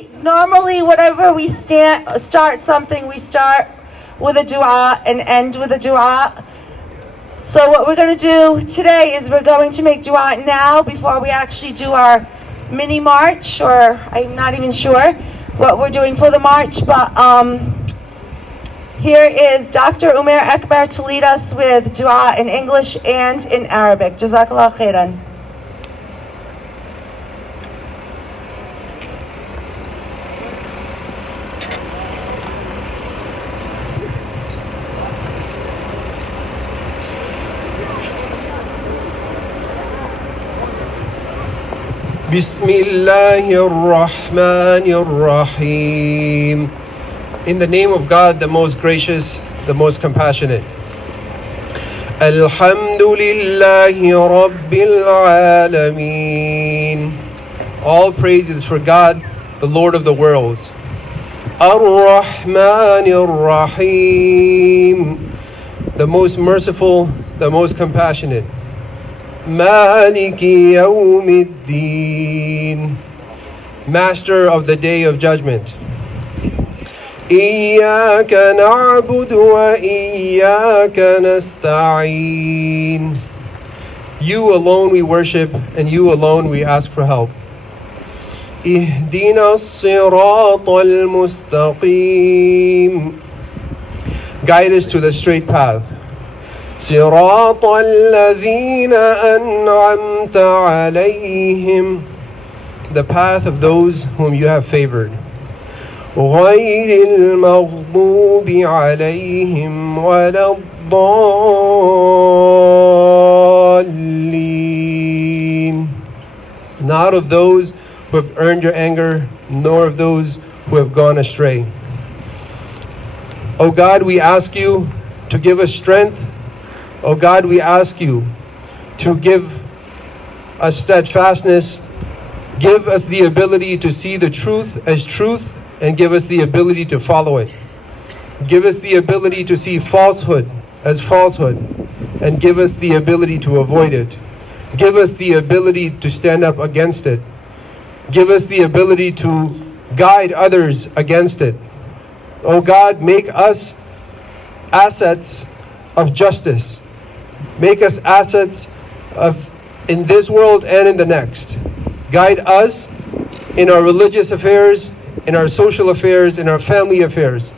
we normally, whenever we start something, we start with a dua and end with a dua. So what we're going to do today is we're going to make dua now before we actually do our mini march, or I'm not even sure what we're doing for the march, but here is Dr. Umair Ekber to lead us with dua in English and in Arabic. Jazakallah khairan. Bismillahirrahmanirrahim. In the name of God, the most gracious, the most compassionate. Alhamdulillahi Rabbil Alameen. All praises for God, the Lord of the worlds. Ar-Rahmanir Rahim. The most merciful, the most compassionate. Maliki Yawmiddin. Master of the day of judgment. إياك نعبد وإياك نستعين. You alone we worship, and you alone we ask for help. اهدنا الصراط المستقيم. Guide us to the straight path. صراط الذين أنعمت عليهم. The path of those whom you have favored. غير المغضوب عليهم ولا الضالين. Not of those who have earned your anger, nor of those who have gone astray. O God, we ask you to give us strength. O God, we ask you to give us steadfastness. Give us the ability to see the truth as truth, and give us the ability to follow it. Give us the ability to see falsehood as falsehood, and give us the ability to avoid it. Give us the ability to stand up against it. Give us the ability to guide others against it. Oh God, make us assets of justice. Make us assets in this world and in the next. Guide us in our religious affairs, in our social affairs, in our family affairs.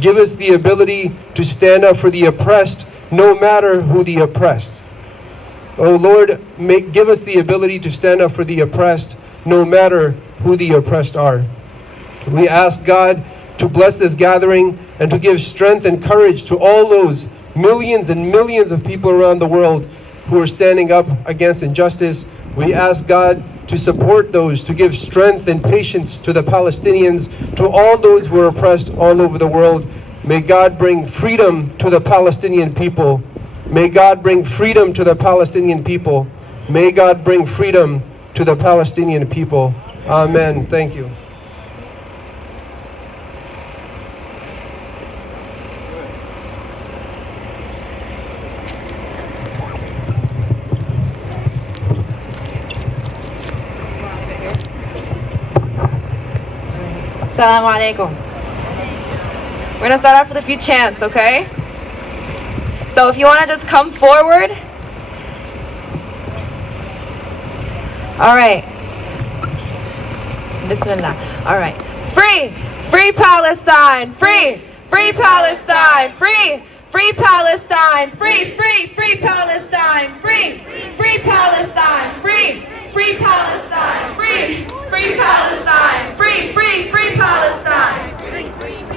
Give us the ability to stand up for the oppressed, no matter who the oppressed. Oh Lord, give us the ability to stand up for the oppressed, no matter who the oppressed are. We ask God to bless this gathering and to give strength and courage to all those millions and millions of people around the world who are standing up against injustice. We ask God to support those, to give strength and patience to the Palestinians, to all those who are oppressed all over the world. May God bring freedom to the Palestinian people. May God bring freedom to the Palestinian people. May God bring freedom to the Palestinian people. Amen. Thank you. Assalamu alaikum. We're going to start off with a few chants, okay? So if you want to just come forward. Alright. Bismillah. Alright. Free! Free Palestine! Free! Free Palestine! Free! Free Palestine! Free! Free! Free Palestine! Free! Free Palestine! Free! Free Palestine! Free! Free Palestine! Free! Free! Free Palestine! Free!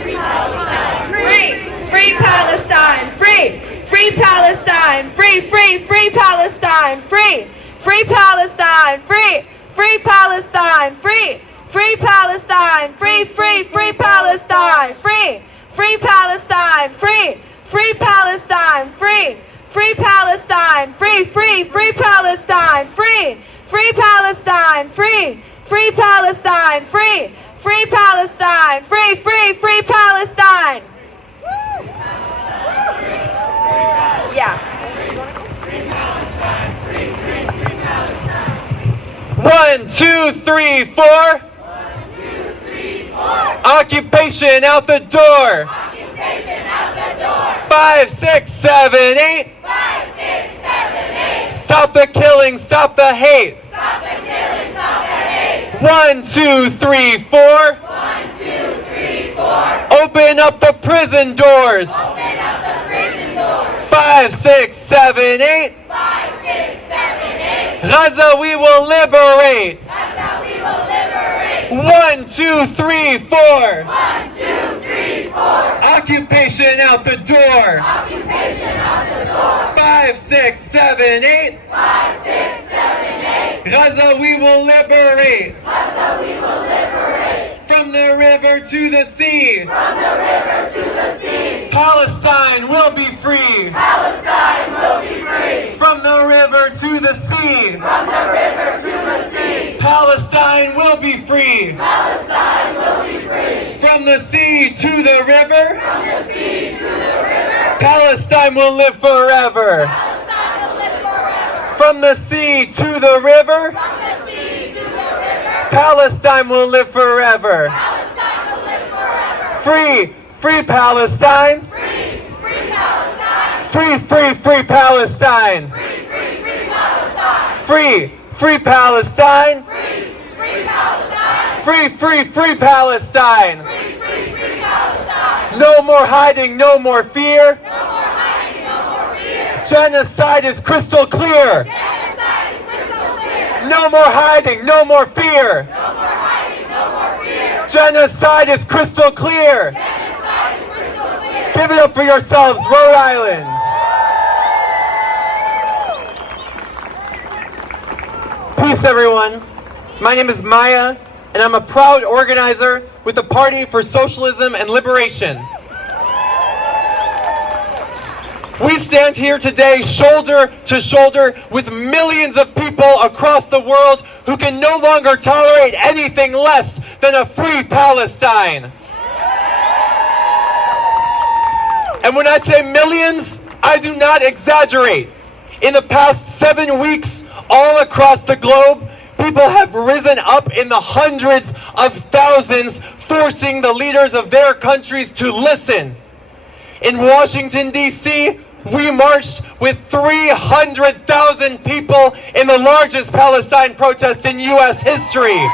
Free Palestine! Free! Free Palestine! Free! Free Palestine! Free! Free! Free Palestine! Free! Free Palestine! Free! Free Palestine! Free! Free Palestine! Free! Free! Free Palestine! Free! Free Palestine! Free! Free Palestine! Free! Free Palestine! Free! Free! Free Palestine! Free! Free Palestine! Free! Free Palestine! Free! Free Palestine! Free! Free! Free Palestine! Yeah. Free Palestine! Free! Free! Free Palestine! 1, 2, 3, 4. 1, 2, 3, Occupation out the door. Occupation out the door. 5, 6, 7, 8. 5, 6, 7, 8. Stop the killing, stop the hate. Stop the killing, stop the hate. 1, 2, 3, 4. 1, 2, 3, 4. Open up the prison doors. Open up the prison doors. 5, 6, 7, 8. 5, 6, 7, 8. Gaza, we will liberate. That's how we will liberate. 1, 2, 3, 4. 1, 2, 3, 4. Occupation out the door. Occupation out the door. 5, 6, 7, 8. 5, 6, 7, 8. Gaza, we will liberate. That's how we will liberate. From the river to the sea. From the river to the sea. Palestine will be free. Palestine will be free. From the river to the sea. From the river to the sea. Palestine will be free. Palestine will be free. From the sea to the river. From the sea to the river. Palestine will live forever. Palestine will live forever. From the sea to the river. From the sea to the river. Palestine will live forever. Palestine will live forever. Free, free Palestine. Free, free Palestine. Free, free, free Palestine. Free, free, free Palestine. Free, free Palestine. Free, free Palestine. Free, free, free Palestine. Free, free, free Palestine. No more hiding, no more fear. No more hiding, no more fear. Genocide is crystal clear. Genocide is crystal clear. No more hiding, no more fear. No more hiding, no more fear. Genocide is crystal clear. Genocide is crystal clear. Give it up for yourselves, Rhode Island. Peace, everyone. My name is Maya, and I'm a proud organizer with the Party for Socialism and Liberation. We stand here today shoulder to shoulder with millions of people across the world who can no longer tolerate anything less than a free Palestine. And when I say millions, I do not exaggerate. In the past 7 weeks, all across the globe, people have risen up in the hundreds of thousands, forcing the leaders of their countries to listen. In Washington, D.C., we marched with 300,000 people in the largest Palestine protest in U.S. history.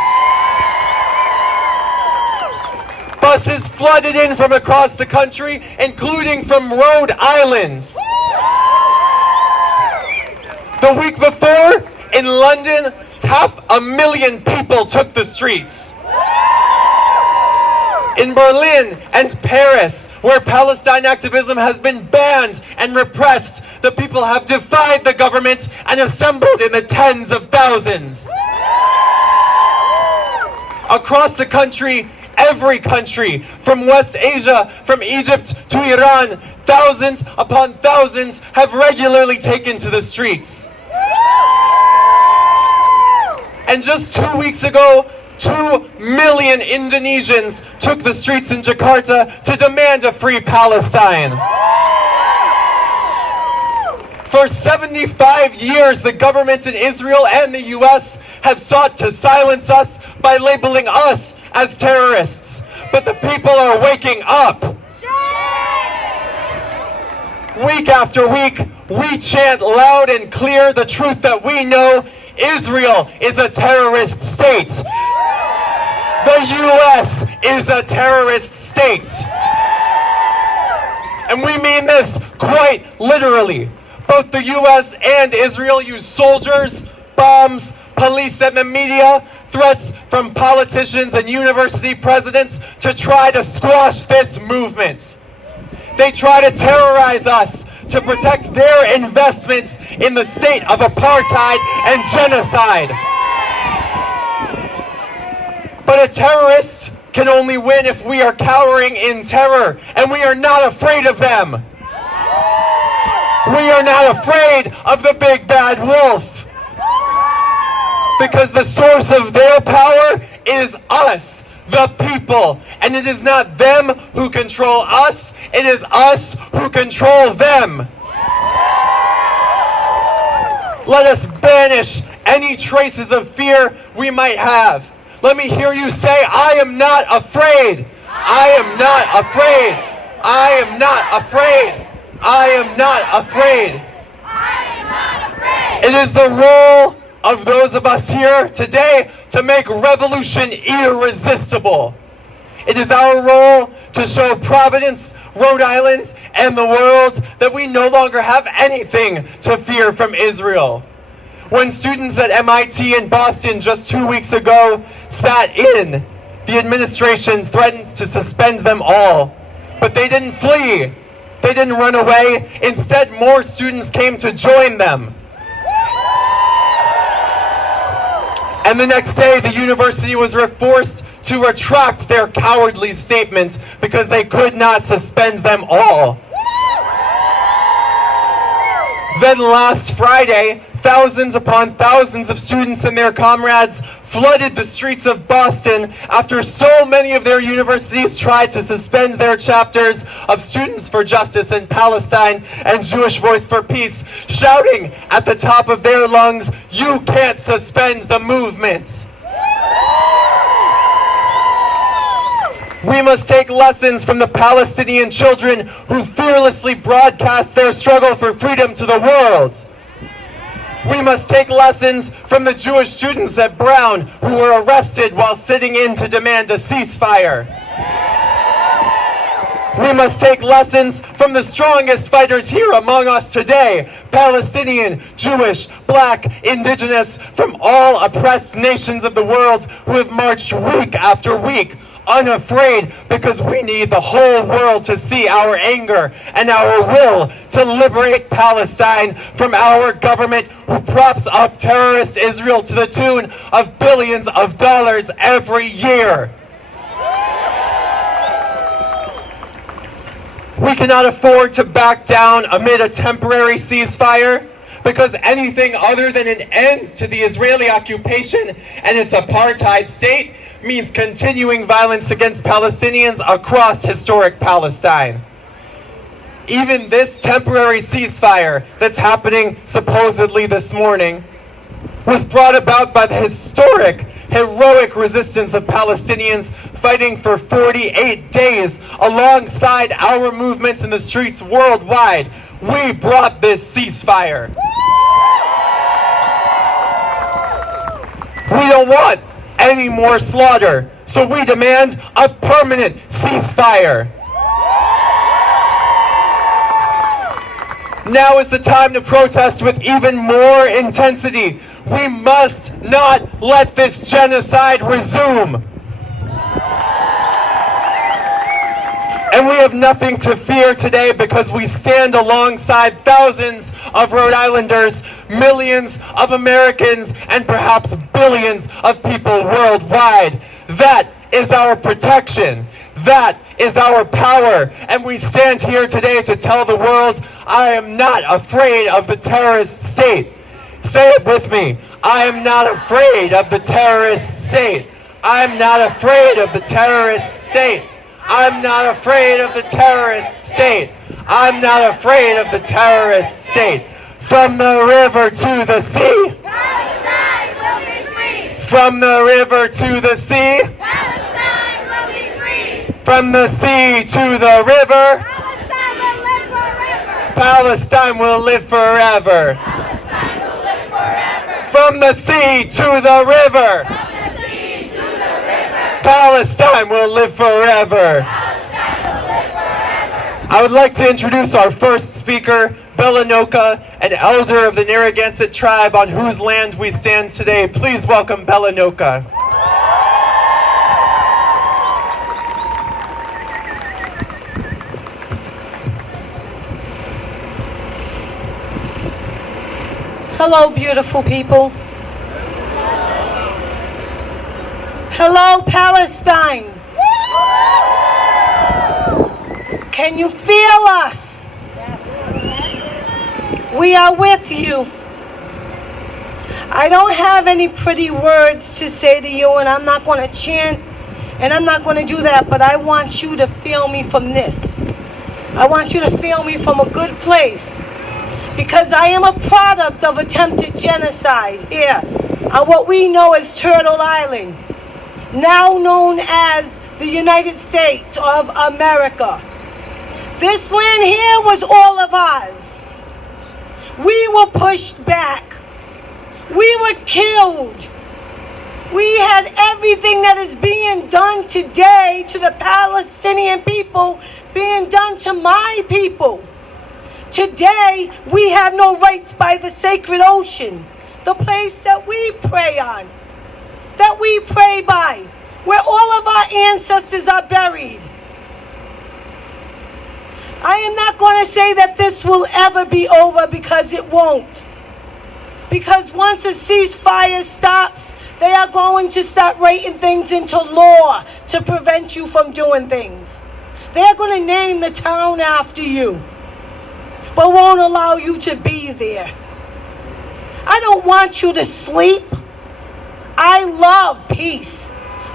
Buses flooded in from across the country, including from Rhode Island. The week before, in London, 500,000 people took the streets. In Berlin and Paris, where Palestine activism has been banned and repressed, the people have defied the government and assembled in the tens of thousands. Across the country, every country, from West Asia, from Egypt to Iran, thousands upon thousands have regularly taken to the streets. And just 2 weeks ago, 2 million Indonesians took the streets in Jakarta to demand a free Palestine. For 75 years, the government in Israel and the U.S. have sought to silence us by labeling us as terrorists. But the people are waking up. Week after week, we chant loud and clear the truth that we know: Israel is a terrorist state. The U.S. is a terrorist state. And we mean this quite literally. Both the U.S. and Israel use soldiers, bombs, police, and the media, threats from politicians and university presidents to try to squash this movement. They try to terrorize us to protect their investments in the state of apartheid and genocide. But a terrorist can only win if we are cowering in terror, and we are not afraid of them. We are not afraid of the big bad wolf. Because the source of their power is us, the people. And it is not them who control us, it is us who control them. Let us banish any traces of fear we might have. Let me hear you say, I am not afraid. I I am not afraid. I am not afraid. I am not afraid. I am not afraid. It is the role of those of us here today to make revolution irresistible. It is our role to show Providence, Rhode Island, and the world that we no longer have anything to fear from Israel. When students at MIT in Boston just 2 weeks ago sat in, the administration threatened to suspend them all. But they didn't flee. They didn't run away. Instead, more students came to join them. And the next day, the university was forced to retract their cowardly statements because they could not suspend them all. Then last Friday, thousands upon thousands of students and their comrades flooded the streets of Boston after so many of their universities tried to suspend their chapters of Students for Justice in Palestine and Jewish Voice for Peace, shouting at the top of their lungs, "You can't suspend the movement." We must take lessons from the Palestinian children who fearlessly broadcast their struggle for freedom to the world. We must take lessons from the Jewish students at Brown who were arrested while sitting in to demand a ceasefire. We must take lessons from the strongest fighters here among us today, Palestinian, Jewish, Black, Indigenous, from all oppressed nations of the world who have marched week after week, unafraid, because we need the whole world to see our anger and our will to liberate Palestine from our government who props up terrorist Israel to the tune of billions of dollars every year. We cannot afford to back down amid a temporary ceasefire, because anything other than an end to the Israeli occupation and its apartheid state means continuing violence against Palestinians across historic Palestine. Even this temporary ceasefire that's happening supposedly this morning was brought about by the historic, heroic resistance of Palestinians fighting for 48 days alongside our movements in the streets worldwide. We brought this ceasefire. We don't want any more slaughter, so we demand a permanent ceasefire. Now is the time to protest with even more intensity. We must not let this genocide resume. And we have nothing to fear today because we stand alongside thousands of Rhode Islanders, millions of Americans, and perhaps billions of people worldwide. That is our protection. That is our power. And we stand here today to tell the world, I am not afraid of the terrorist state. Say it with me. I am not afraid of the terrorist state. I'm not afraid of the terrorist state. I'm not afraid of the terrorist state. I'm not afraid of the terrorist state. From the river to the sea. Palestine will be free. From the river to the sea. Palestine will be free. From the sea to the river. Palestine will live forever. Palestine will live forever. Palestine will live forever. From the sea to the river. From the sea to the river. Palestine will live forever. Palestine will live forever. I would like to introduce our first speaker, Belanoka, an elder of the Narragansett tribe on whose land we stand today. Please welcome Belanoka. Hello, beautiful people. Hello, Palestine. Can you feel us? We are with you. I don't have any pretty words to say to you, and I'm not going to chant, and I'm not going to do that, but I want you to feel me from this. I want you to feel me from a good place, because I am a product of attempted genocide here on what we know as Turtle Island, now known as the United States of America. This land here was all of ours. We were pushed back. We were killed. We had everything that is being done today to the Palestinian people being done to my people. Today, we have no rights by the sacred ocean, the place that we pray on, that we pray by, where all of our ancestors are buried. I am not going to say that this will ever be over, because it won't. Because once a ceasefire stops, they are going to start writing things into law to prevent you from doing things. They're going to name the town after you, but won't allow you to be there. I don't want you to sleep. I love peace.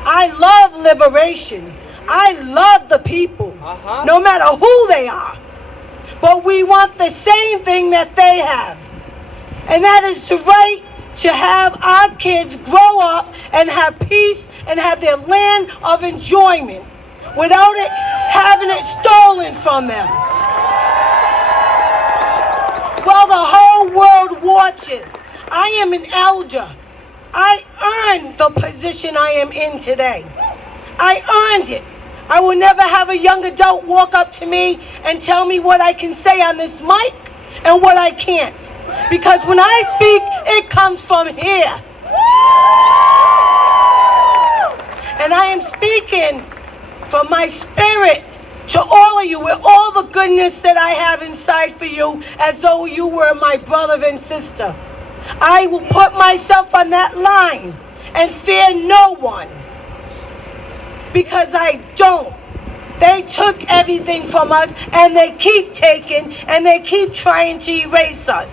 I love liberation. I love the people, no matter who they are. But we want the same thing that they have. And that is the right to have our kids grow up and have peace and have their land of enjoyment without it having it stolen from them. While the whole world watches, I am an elder. I earned the position I am in today. I earned it. I will never have a young adult walk up to me and tell me what I can say on this mic and what I can't. Because when I speak, it comes from here. And I am speaking from my spirit to all of you with all the goodness that I have inside for you, as though you were my brother and sister. I will put myself on that line and fear no one, because I don't. They took everything from us, and they keep taking, and they keep trying to erase us.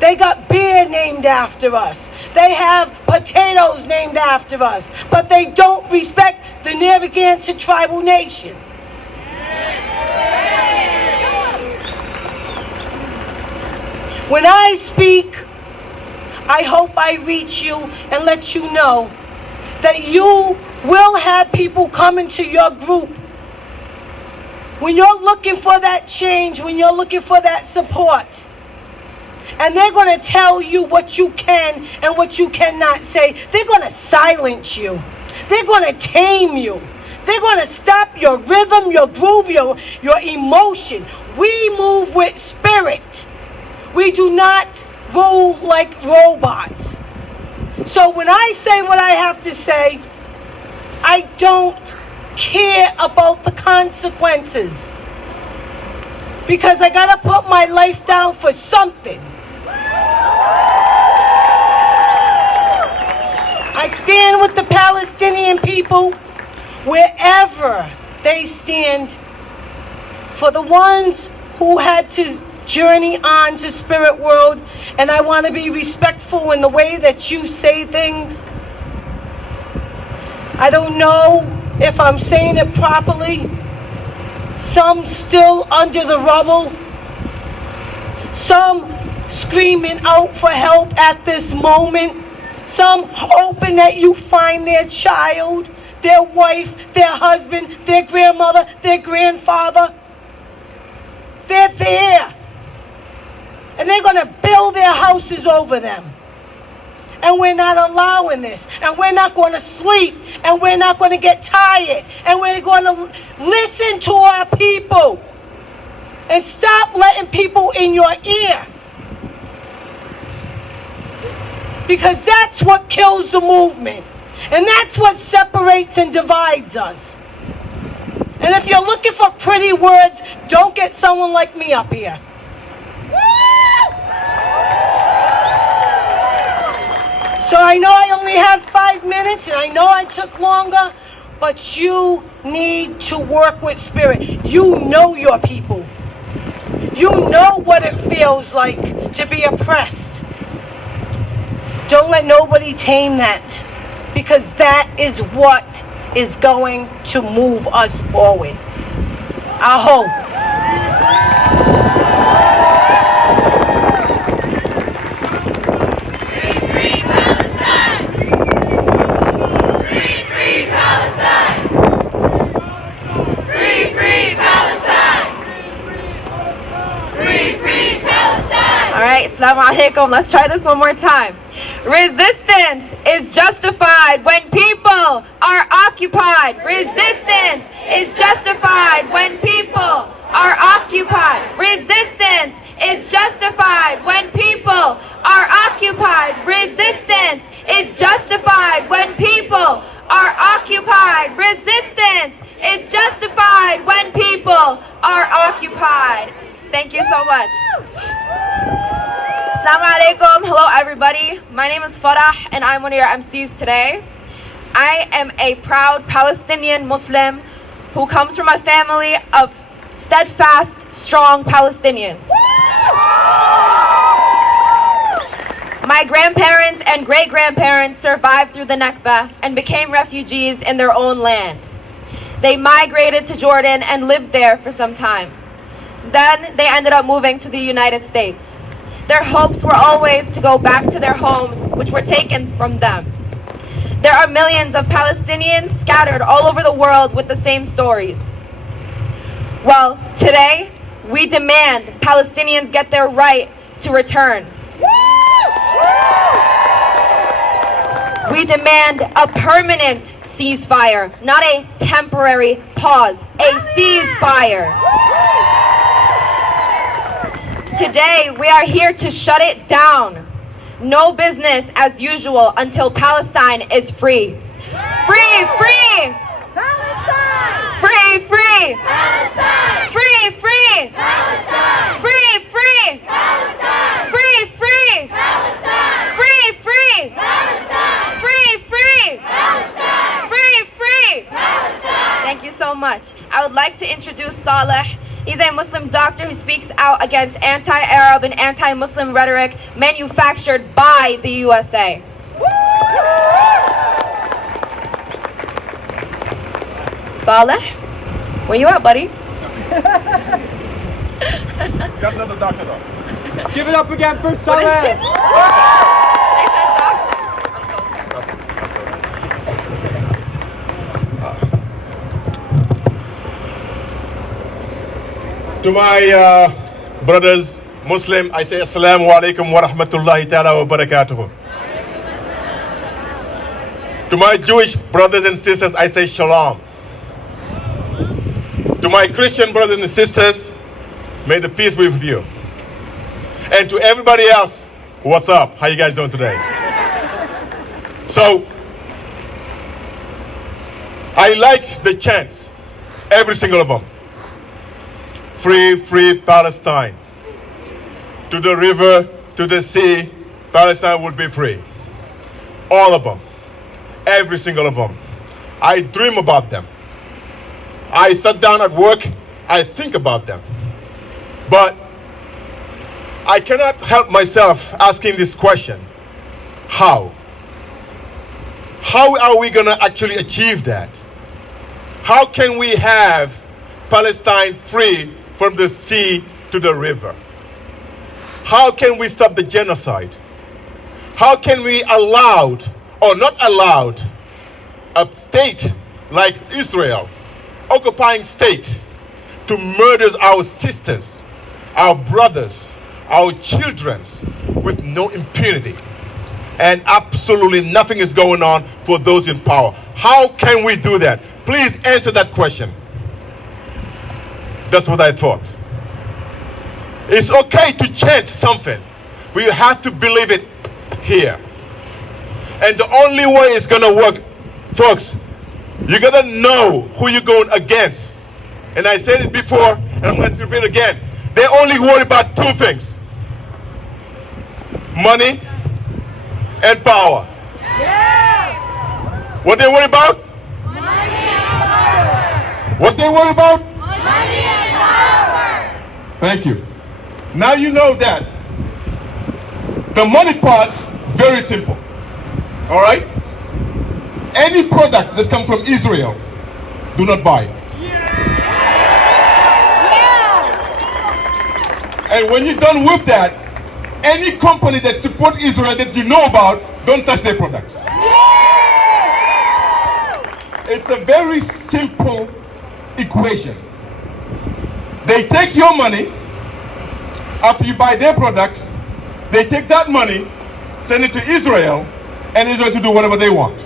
They got beer named after us. They have potatoes named after us, but they don't respect the Narragansett tribal nation. When I speak, I hope I reach you and let you know that you will have people come into your group. When you're looking for that change, when you're looking for that support, and they're going to tell you what you can and what you cannot say. They're going to silence you. They're going to tame you. They're going to stop your rhythm, your groove, your emotion. We move with spirit. We do not rule like robots. So when I say what I have to say, I don't care about the consequences, because I got to put my life down for something. I stand with the Palestinian people wherever they stand, for the ones who had to journey on to spirit world, and I want to be respectful in the way that you say things. I don't know if I'm saying it properly. Some still under the rubble. Some screaming out for help at this moment. Some hoping that you find their child, their wife, their husband, their grandmother, their grandfather. They're there. And they're going to build their houses over them. And we're not allowing this. And we're not going to sleep. And we're not going to get tired. And we're going to listen to our people. And stop letting people in your ear. Because that's what kills the movement. And that's what separates and divides us. And if you're looking for pretty words, don't get someone like me up here. So I know I only had 5 minutes, and I know I took longer, but you need to work with spirit. You know your people. You know what it feels like to be oppressed. Don't let nobody tame that, because that is what is going to move us forward. I hope. Free Palestine! Free Palestine! Assalamu alaikum. Let's try this one more time. Resistance is justified when people are occupied. Resistance is justified when people are occupied. Resistance is justified when people are occupied. Resistance is justified when people are occupied. Resistance is justified when people are occupied. Thank you so much. Assalamu alaikum. Hello everybody. My name is Farah and I'm one of your MCs today. I am a proud Palestinian Muslim who comes from a family of steadfast, strong Palestinians. My grandparents and great-grandparents survived through the Nakba and became refugees in their own land. They migrated to Jordan and lived there for some time. Then they ended up moving to the United States. Their hopes were always to go back to their homes, which were taken from them. There are millions of Palestinians scattered all over the world with the same stories. Well, today, we demand Palestinians get their right to return. We demand a permanent ceasefire, not a temporary pause, a ceasefire. Today, we are here to shut it down. No business as usual until Palestine is free. Free, free! Palestine! Free, free! Palestine! Free, free! Palestine! Free, free! Palestine! Free, free! Palestine! Free, free! Palestine! Free, free! Palestine! Free, free! Palestine! Thank you so much. I would like to introduce Saleh. He's a Muslim doctor who speaks out against anti-Arab and anti-Muslim rhetoric manufactured by the USA. Saleh, where you at, buddy? Got another doctor though. Give it up again for Saleh. To my brothers, Muslim, I say Assalamu alaikum wa rahmatullahi ta'ala wa barakatuhu. To my Jewish brothers and sisters, I say Shalom. To my Christian brothers and sisters, may the peace be with you. And to everybody else, what's up? How you guys doing today? So, I liked the chants, every single of them. Free, free Palestine. To the river, to the sea, Palestine will be free. All of them. Every single of them. I dream about them. I sat down at work, I think about them. But I cannot help myself asking this question. How? How are we going to actually achieve that? How can we have Palestine free from the sea to the river? How can we stop the genocide? How can we allowed or not allowed a state like Israel, occupying state, to murder our sisters, our brothers, our children with no impunity? And absolutely nothing is going on for those in power. How can we do that? Please answer that question. That's what I thought. It's okay to chant something, but you have to believe it here. And the only way it's gonna work, folks, you gotta know who you're going against. And I said it before, and I'm gonna repeat it again. They only worry about two things: money and power. Yes! What they worry about? Money and power! What they worry about? Money and power! Thank you. Now you know that. The money part is very simple. All right? Any product that comes from Israel, do not buy it. And when you're done with that, any company that supports Israel that you know about, don't touch their product. It's a very simple equation. They take your money after you buy their product, they take that money, send it to Israel, and Israel to do whatever they want.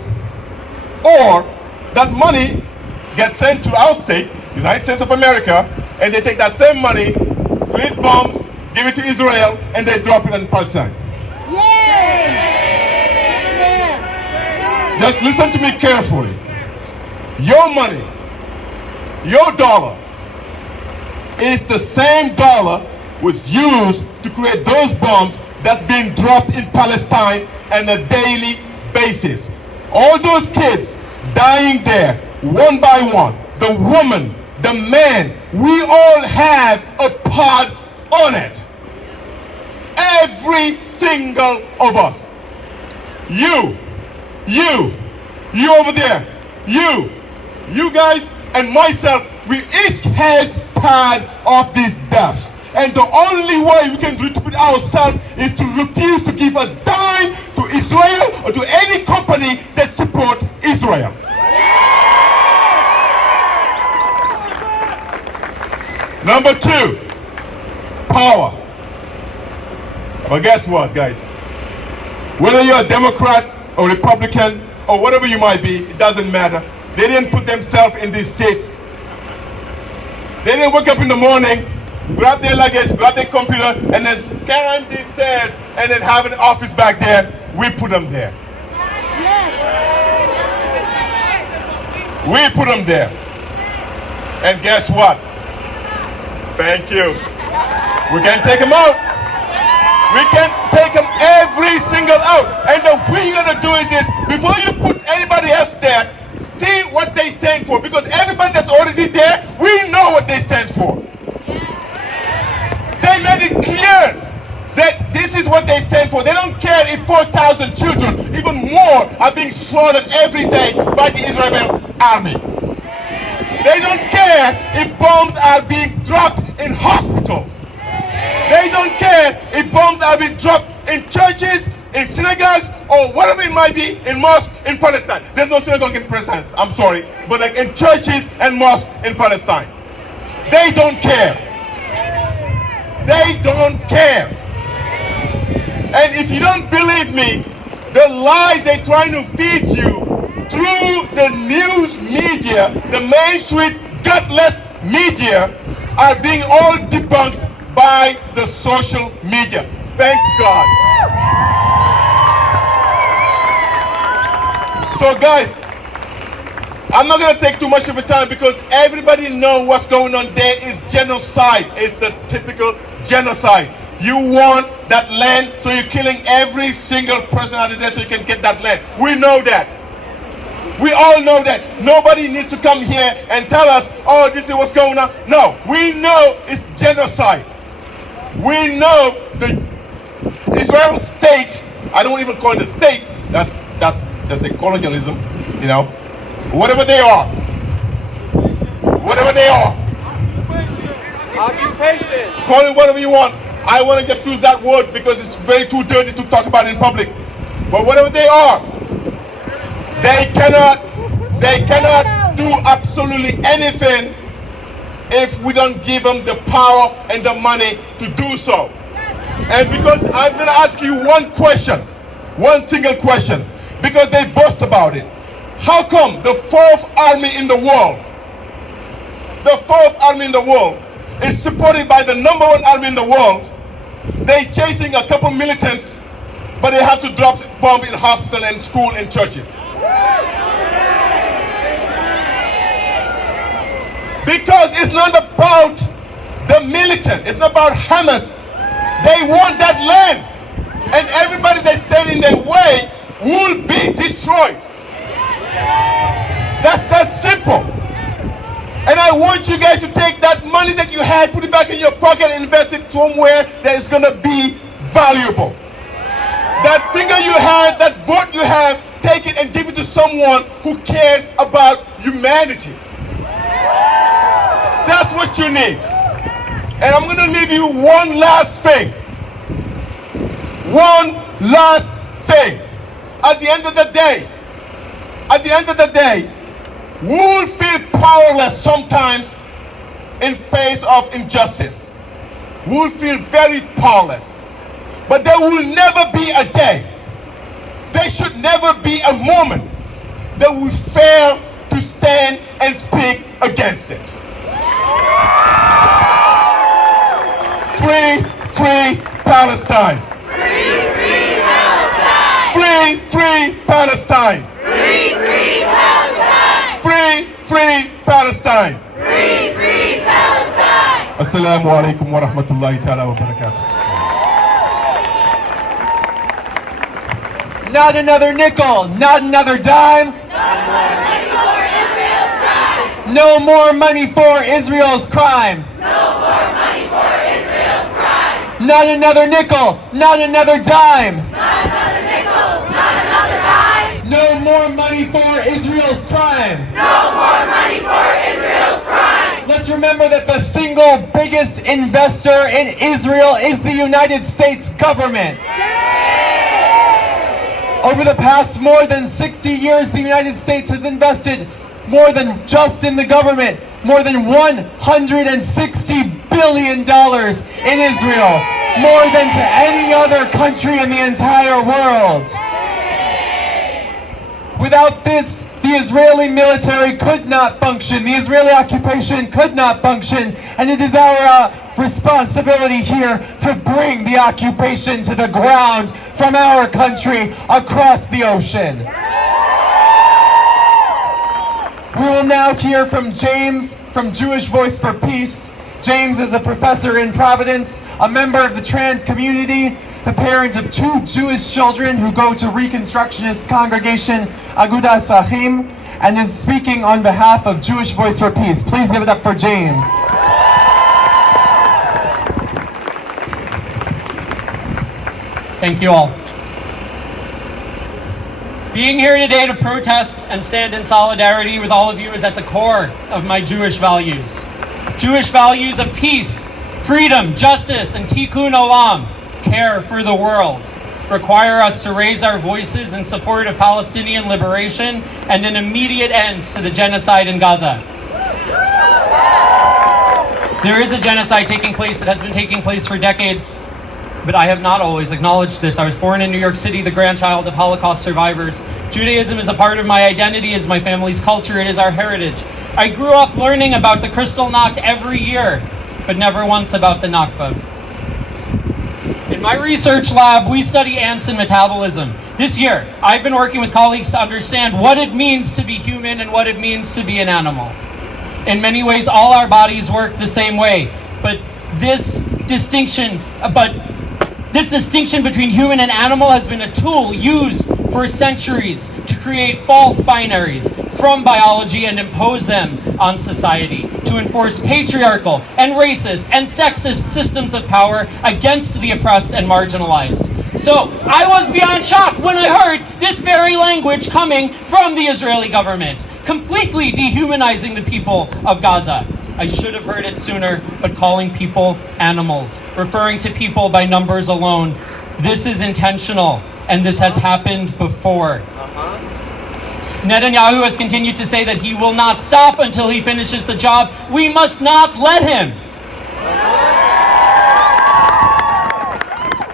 Or that money gets sent to our state, United States of America, and they take that same money, create bombs, give it to Israel, and they drop it in Palestine. Just listen to me carefully. Your money, your dollar, is the same dollar was used to create those bombs that's being dropped in Palestine on a daily basis. All those kids dying there, one by one, the woman, the man, we all have a part on it. Every single of us. You over there, you guys and myself, we each has part of these deaths. And the only way we can retrieve ourselves is to refuse to give a dime to Israel or to any company that support Israel. Number 2, power. Well, guess what, guys? Whether you're a Democrat or Republican or whatever you might be, it doesn't matter. They didn't put themselves in these seats. They didn't wake up in the morning, grab their luggage, grab their computer, and then climb these stairs and then have an office back there. We put them there. We put them there. And guess what? Thank you. We can take them out. We can take them every single out. And the way you're going to do is this, before you put anybody else there, see what they stand for. Because everybody that's already there, we know what they stand for. They made it clear that this is what they stand for. They don't care if 4,000 children, even more, are being slaughtered every day by the Israeli army. They don't care if bombs are being dropped in hospitals. They don't care if bombs are being dropped in churches, in synagogues, or whatever it might be, in mosques in Palestine. There's no synagogue in Palestine, I'm sorry, but like in churches and mosques in Palestine. They don't care. They don't care. And if you don't believe me, the lies they're trying to feed you through the news media, the mainstream gutless media, are being all debunked by the social media. Thank God. So guys, I'm not going to take too much of your time because everybody knows what's going on there is genocide. It's the typical genocide. You want that land, so you're killing every single person out of there so you can get that land. We know that. We all know that. Nobody needs to come here and tell us, oh, this is what's going on. No, we know it's genocide. We know the Israel state, I don't even call it a state, that's the colonialism, you know. Whatever they are. Whatever they are. Occupation. Call it whatever you want. I want to just use that word because it's very too dirty to talk about in public. But whatever they are, they cannot do absolutely anything if we don't give them the power and the money to do so. And because I'm going to ask you one question, one single question, because they boast about it. How come the fourth army in the world, is supported by the number one army in the world? They're chasing a couple militants, but they have to drop bombs in hospital and school and churches. Because it's not about the militant, it's not about Hamas. They want that land, and everybody that stands in their way will be destroyed. That's that simple. And I want you guys to take that money that you had, put it back in your pocket and invest it somewhere that is going to be valuable. That finger you have, that vote you have, take it and give it to someone who cares about humanity. That's what you need. And I'm going to leave you one last thing. One last thing. At the end of the day, we will feel powerless sometimes in face of injustice. We will feel very powerless. But there will never be a day, there should never be a moment that we fail to stand and speak against it. Free, free Palestine. Free, free Palestine. Free, free Palestine. Free, free Palestine. Free, free Palestine. Free, free Palestine. Assalamu alaikum wa rahmatullahi ta'ala wa barakatuh. Not another nickel, not another dime. No more money for Israel's crime. No more money for Israel's crime. No more money for Israel's crime. Not another nickel, not another dime. Not another nickel, not another dime. No more money for Israel's crime. No more money for Israel's crime. Let's remember that the single biggest investor in Israel is the United States government. Over the past more than 60 years, the United States has invested more than just in the government, more than $160 billion in Israel, more than to any other country in the entire world. Without this, the Israeli military could not function, the Israeli occupation could not function, and it is our responsibility here to bring the occupation to the ground from our country across the ocean. We will now hear from James from Jewish Voice for Peace. James is a professor in Providence, a member of the trans community, the parent of 2 Jewish children who go to Reconstructionist congregation Agudas Achim, and is speaking on behalf of Jewish Voice for Peace. Please give it up for James. Thank you all. Being here today to protest and stand in solidarity with all of you is at the core of my Jewish values. Jewish values of peace, freedom, justice, and tikkun olam, care for the world, require us to raise our voices in support of Palestinian liberation and an immediate end to the genocide in Gaza. There is a genocide taking place that has been taking place for decades, but I have not always acknowledged this. I was born in New York City, the grandchild of Holocaust survivors. Judaism is a part of my identity, it is my family's culture, it is our heritage. I grew up learning about the Kristall Nacht every year, but never once about the Nakba. In my research lab, we study ants and metabolism. This year, I've been working with colleagues to understand what it means to be human and what it means to be an animal. In many ways, all our bodies work the same way, but this distinction between human and animal has been a tool used for centuries to create false binaries from biology and impose them on society, to enforce patriarchal and racist and sexist systems of power against the oppressed and marginalized. So I was beyond shocked when I heard this very language coming from the Israeli government, completely dehumanizing the people of Gaza. I should have heard it sooner, but calling people animals, referring to people by numbers alone, this is intentional, and this has happened before. Netanyahu has continued to say that he will not stop until he finishes the job. We must not let him.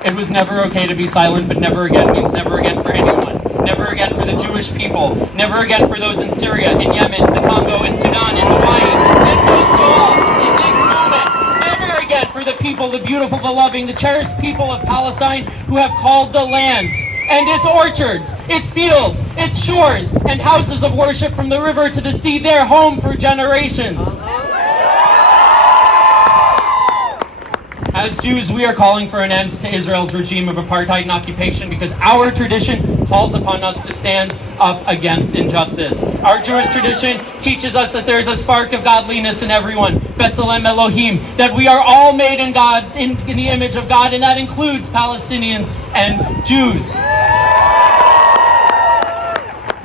It was never okay to be silent, but never again means never again for anyone. Never again for the Jewish people. Never again for those in Syria, in Yemen, the Congo, in Sudan, in Hawaii, and most of all, in this moment. Never again for the people, the beautiful, the loving, the cherished people of Palestine who have called the land and its orchards, its fields, its shores, and houses of worship from the river to the sea their home for generations. As Jews, we are calling for an end to Israel's regime of apartheid and occupation because our tradition calls upon us to stand up against injustice. Our Jewish tradition teaches us that there is a spark of godliness in everyone, B'Tselem Elohim, that we are all made in God, in the image of God, and that includes Palestinians and Jews.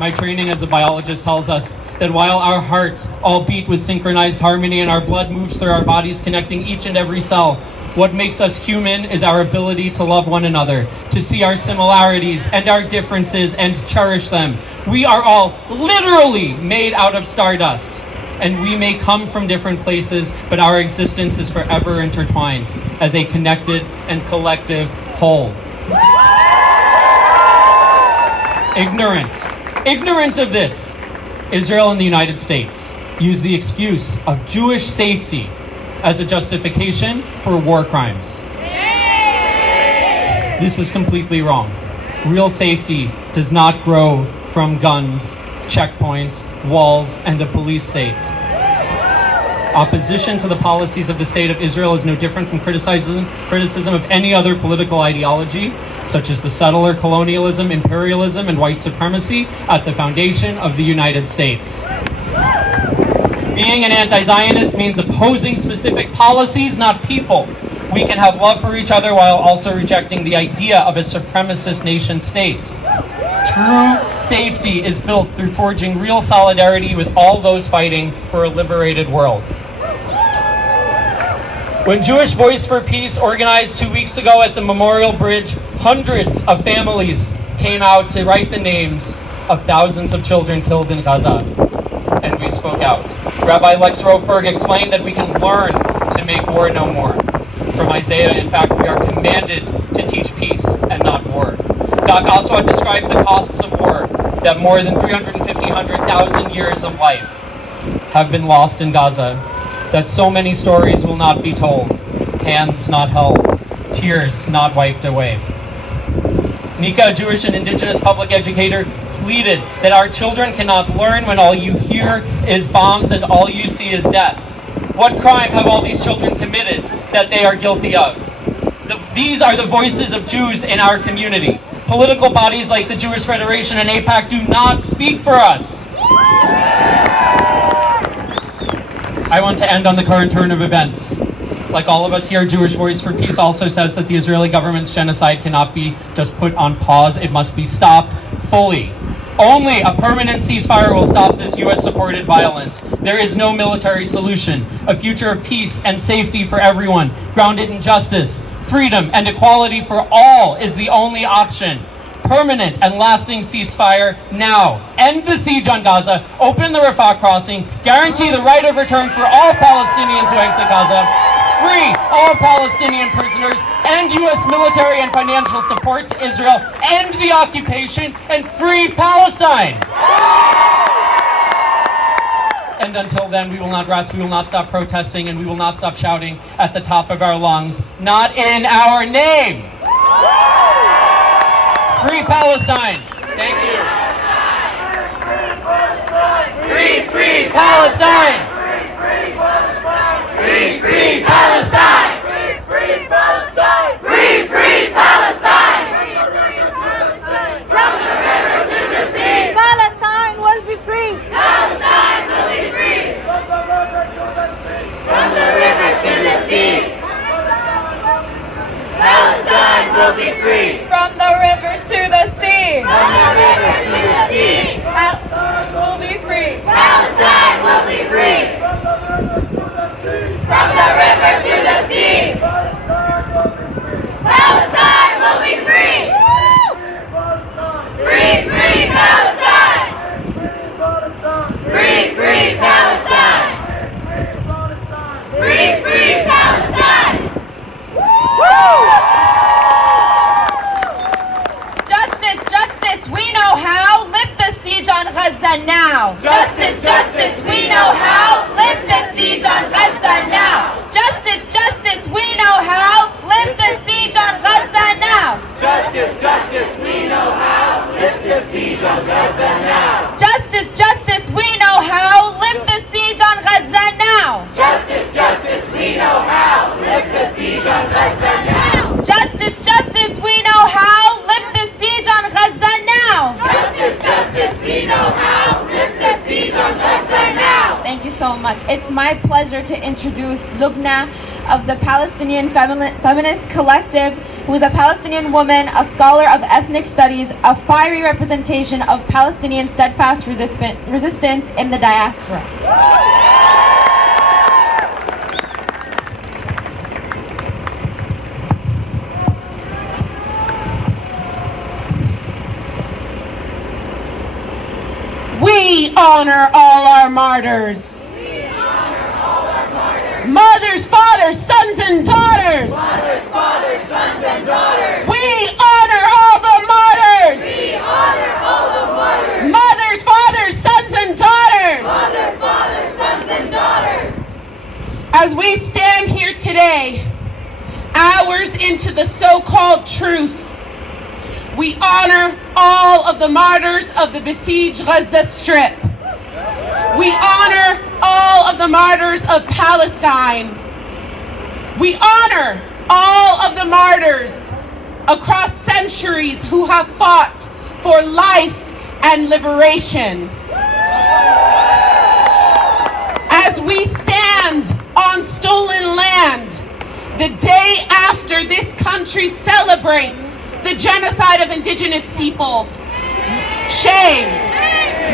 My training as a biologist tells us that while our hearts all beat with synchronized harmony and our blood moves through our bodies connecting each and every cell, what makes us human is our ability to love one another, to see our similarities and our differences and cherish them. We are all literally made out of stardust, and we may come from different places, but our existence is forever intertwined as a connected and collective whole. Ignorant of this, Israel and the United States use the excuse of Jewish safety as a justification for war crimes. This is completely wrong. Real safety does not grow from guns, checkpoints, walls, and a police state. Opposition to the policies of the State of Israel is no different from criticism of any other political ideology, such as the settler colonialism, imperialism, and white supremacy at the foundation of the United States. Being an anti-Zionist means opposing specific policies, not people. We can have love for each other while also rejecting the idea of a supremacist nation state. True safety is built through forging real solidarity with all those fighting for a liberated world. When Jewish Voice for Peace organized 2 weeks ago at the Memorial Bridge, hundreds of families came out to write the names of thousands of children killed in Gaza, and we spoke out. Rabbi Lex Rothberg explained that we can learn to make war no more. From Isaiah, in fact, we are commanded to teach peace and not war. Doc Oswald described the costs of war, that more than 350,000 years of life have been lost in Gaza, that so many stories will not be told, hands not held, tears not wiped away. Nika, a Jewish and indigenous public educator, pleaded that our children cannot learn when all you hear is bombs and all you see is death. What crime have all these children committed that they are guilty of? These are the voices of Jews in our community. Political bodies like the Jewish Federation and AIPAC do not speak for us. I want to end on the current turn of events. Like all of us here, Jewish Voice for Peace also says that the Israeli government's genocide cannot be just put on pause. It must be stopped fully. Only a permanent ceasefire will stop this U.S.-supported violence. There is no military solution. A future of peace and safety for everyone, grounded in justice, freedom, and equality for all is the only option. Permanent and lasting ceasefire now. End the siege on Gaza, open the Rafah crossing, guarantee the right of return for all Palestinians who exit Gaza, free all Palestinian prisoners, end U.S. military and financial support to Israel, end the occupation, and free Palestine! And until then, we will not rest, we will not stop protesting, and we will not stop shouting at the top of our lungs, not in our name! Free Palestine! Thank you. Free, free Palestine! Free, free Palestine! Free, free Palestine! Free, free Palestine! From the river to the sea! Palestine will be free! Palestine will be free. From the river to the sea. Palestine will be free. From the river to the sea. From the river to the sea. Palestine will be free. Palestine will be free. From the river to the sea. Palestine will be free. Free, free Palestine. Free, free Palestine. Free, free Palestine. Justice, justice, we know how. Lift the siege on Gaza now. Justice, justice, we know how. Lift the siege on Gaza now. Justice, justice, we know how. Lift the siege on Gaza now. Justice, justice, we know how. Lift the siege on Gaza now. Justice, justice, we know how. Lift the siege on Gaza now. Justice, justice, we know how. Lift the siege on Gaza now. Justice, justice, we know how. Lift the siege on Gaza now. Justice, justice, we know how. Lift the siege on Gaza now. Thank you so much. It's my pleasure to introduce Lubna of the Palestinian Feminist Collective, who is a Palestinian woman, a scholar of ethnic studies, a fiery representation of Palestinian steadfast resistance in the diaspora. We honor all our martyrs. Mothers, fathers, sons, and daughters. Mothers, fathers, sons, and daughters. We As we stand here today, hours into the so-called truce, we honor all of the martyrs of the besieged Gaza Strip. We honor all of the martyrs of Palestine. We honor all of the martyrs across centuries who have fought for life and liberation. As we stand on stolen land, the day after this country celebrates the genocide of indigenous people, shame.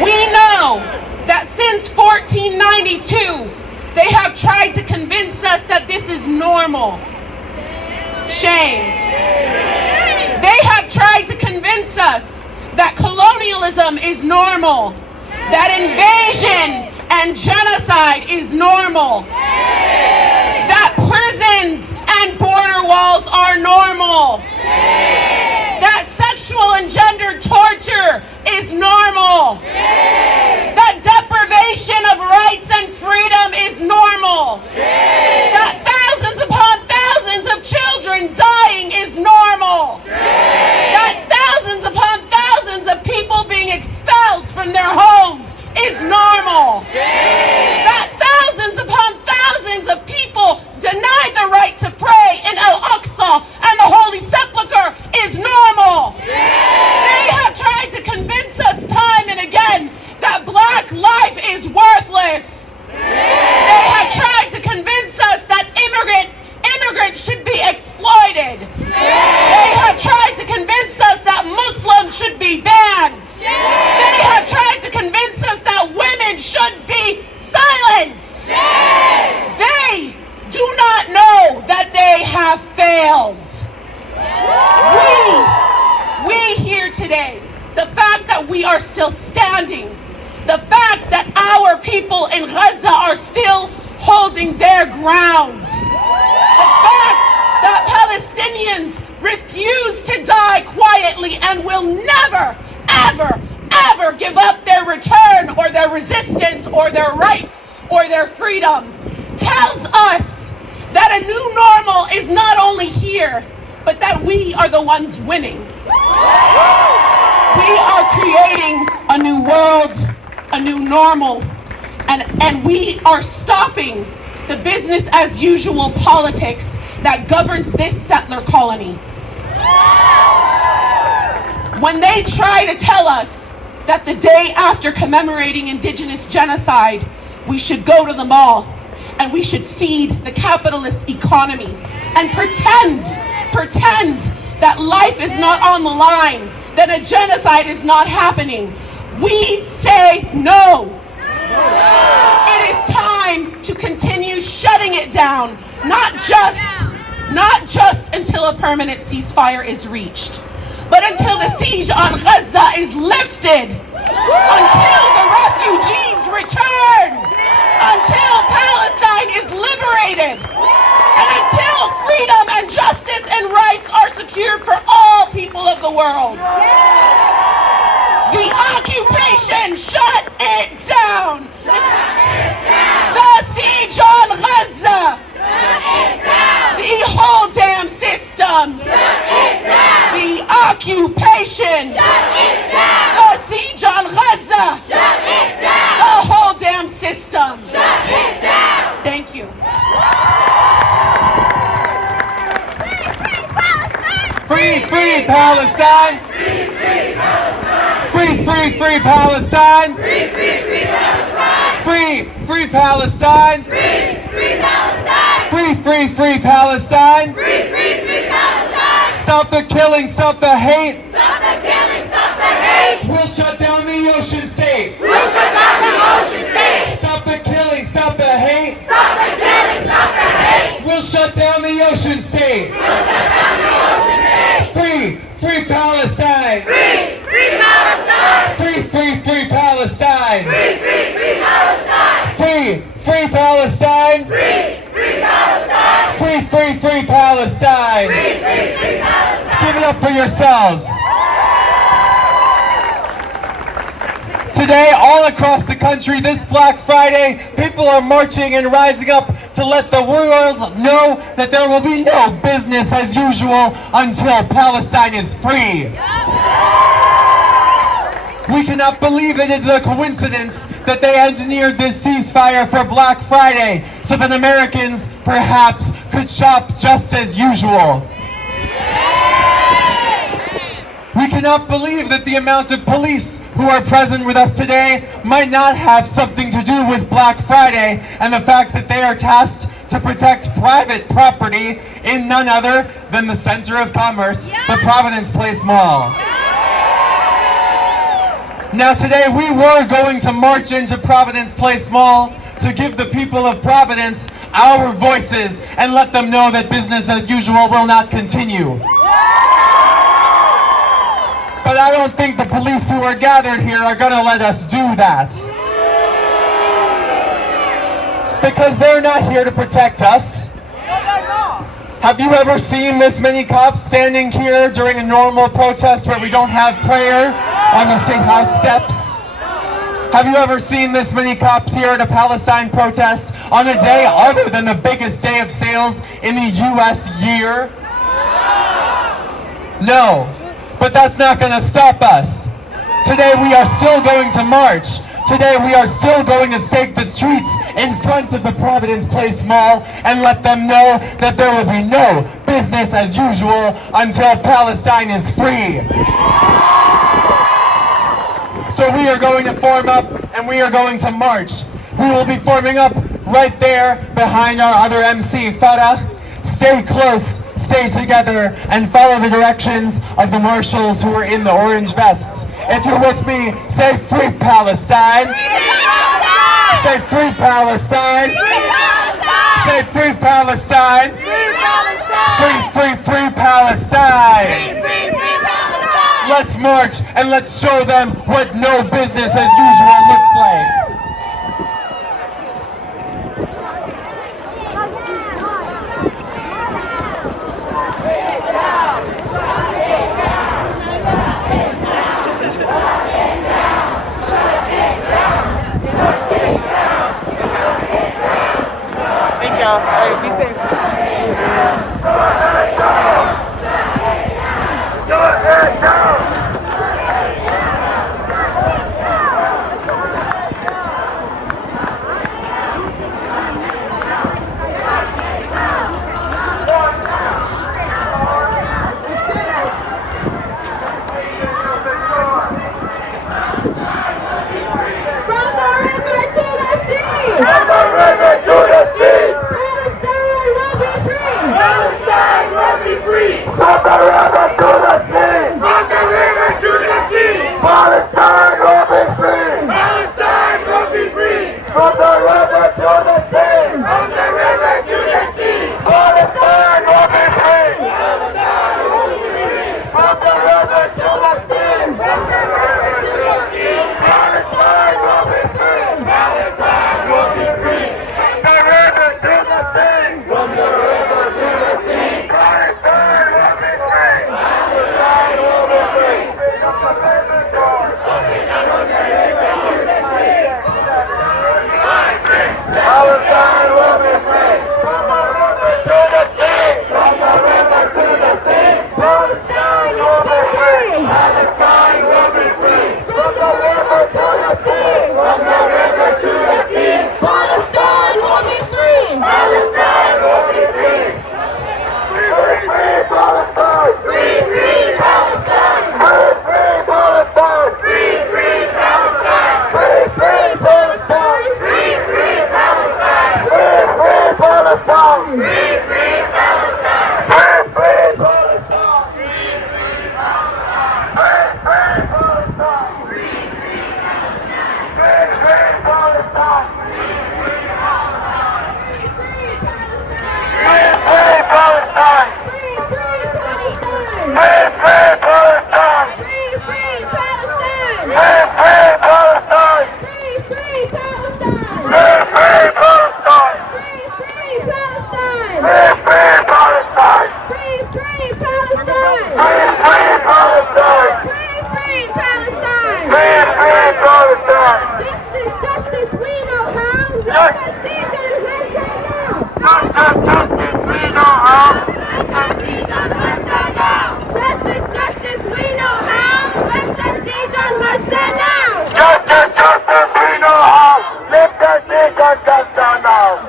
We know that since 1492, they have tried to convince us that this is normal. Shame. They have tried to convince us that colonialism is normal, that invasion and genocide is normal, that prisons and border walls are normal, that sexual and gender torture is normal, that deprivation of rights and freedom is normal, that thousands upon thousands of children dying is normal, that thousands upon thousands of people being expelled from their homes is normal, that thousands upon thousands of people denied the right to pray in Al-Aqsa and the Holy Sepulchre is normal. They have tried to convince us time and again that black life is worthless. They have tried to convince us that immigrants should be exploited. They have tried to convince us that Muslims should be banned. They have tried to convince us that women should be silenced. They do not know that they have failed. We here today, the fact that we are still standing, the fact that our people in Gaza are still holding their ground, the fact that Palestinians refuse to die quietly and will never, ever, ever give up their return or their resistance or their rights or their freedom, tells us that a new normal is not only here, but that we are the ones winning. We are creating a new world, a new normal, and we are stopping the business as usual politics that governs this settler colony. When they try to tell us that the day after commemorating indigenous genocide, we should go to the mall and we should feed the capitalist economy and pretend that life is not on the line, that a genocide is not happening, we say no. It is time to continue shutting it down, not just until a permanent ceasefire is reached, but until the siege on Gaza is lifted, until the refugees return, until Palestine is liberated, and until freedom and justice and rights are secured for all people of the world. The occupation, shut it down. The siege on Gaza. The whole damn system. The occupation. The siege on Gaza. The whole damn system. Thank you. Free, free Palestine! Free, free, free Palestine! Free, free, free Palestine! Free, free Palestine! Free, free Palestine! Free, free, free Palestine! Free, free, free Palestine! Stop the killing, stop the hate! Stop the killing, stop the hate! We'll shut down the ocean state! We'll shut down the ocean state! Stop the killing, stop the hate! Stop the killing, stop the hate! We'll shut down the ocean state! We'll shut down the ocean state! Free, free Palestine! Free, free Palestine! Free, free, free Palestine! Free, free, free Palestine! Free, free Palestine! Free, free Palestine! Free, free, free Palestine! Free, free, free Palestine! Give it up for yourselves. Today, all across the country, this Black Friday, people are marching and rising up to let the world know that there will be no business as usual until Palestine is free. We cannot believe it is a coincidence that they engineered this ceasefire for Black Friday so that Americans, perhaps, could shop just as usual. We cannot believe that the amount of police who are present with us today might not have something to do with Black Friday and the fact that they are tasked to protect private property in none other than the center of commerce, the Providence Place Mall. Now today we were going to march into Providence Place Mall to give the people of Providence our voices and let them know that business as usual will not continue. But I don't think the police who are gathered here are going to let us do that. Because they're not here to protect us. Have you ever seen this many cops standing here during a normal protest where we don't have prayer on the State House steps? Have you ever seen this many cops here at a Palestine protest on a day other than the biggest day of sales in the U.S. year? No. But that's not going to stop us. Today we are still going to march. Today we are still going to stake the streets in front of the Providence Place Mall and let them know that there will be no business as usual until Palestine is free. So we are going to form up and we are going to march. We will be forming up right there behind our other MC, Farah. Stay close. Stay together and follow the directions of the marshals who are in the orange vests. If you're with me, say Free Palestine! Free Palestine! Say Free Palestine! Free Palestine! Say Free Palestine! Free Palestine! Free Palestine! Free Palestine! Let's march and let's show them what no business as usual looks like. Hey, be safe. Free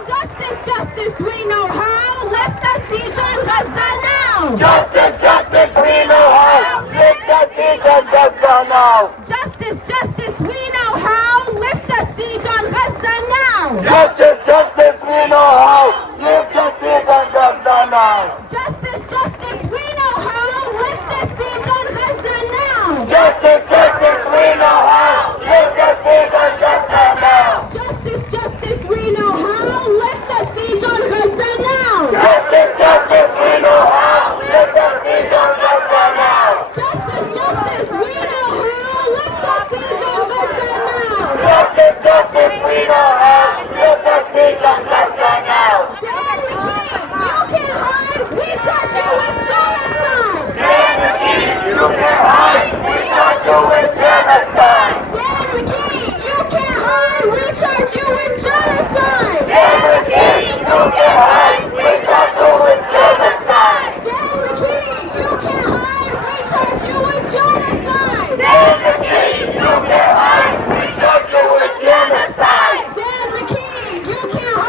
Justice, justice, we know how. Lift the siege on Gaza now. Justice, justice, we know how. Lift the siege on Gaza now. Justice, justice, we know how. Lift the siege on Gaza now. Justice, justice, we know how. Lift the siege on Gaza now. Justice, justice, we know how. Lift the siege on Gaza now. Justice, justice, we know how. Lift the siege on Gaza now. Justice, justice, we know how. Lift the siege on Gaza now. Justice, justice, we know how. Lift the siege on Gaza now. Justice, justice, we know how. Lift the siege on Gaza now. Justice, justice, we know how. Lift the siege on Gaza now. Dan McKee, you can't hide. We charge you with genocide. Dan McKee, you can't hide. We charge you with genocide. Dan McKee, you can't hide. We charge you with genocide. Dan McKee, you can't hide. We charge you with genocide. Dan McKee, you can't hide. We charge you with genocide. Dan McKee, you can't hide. We charge you with genocide. Dan McKee, you can't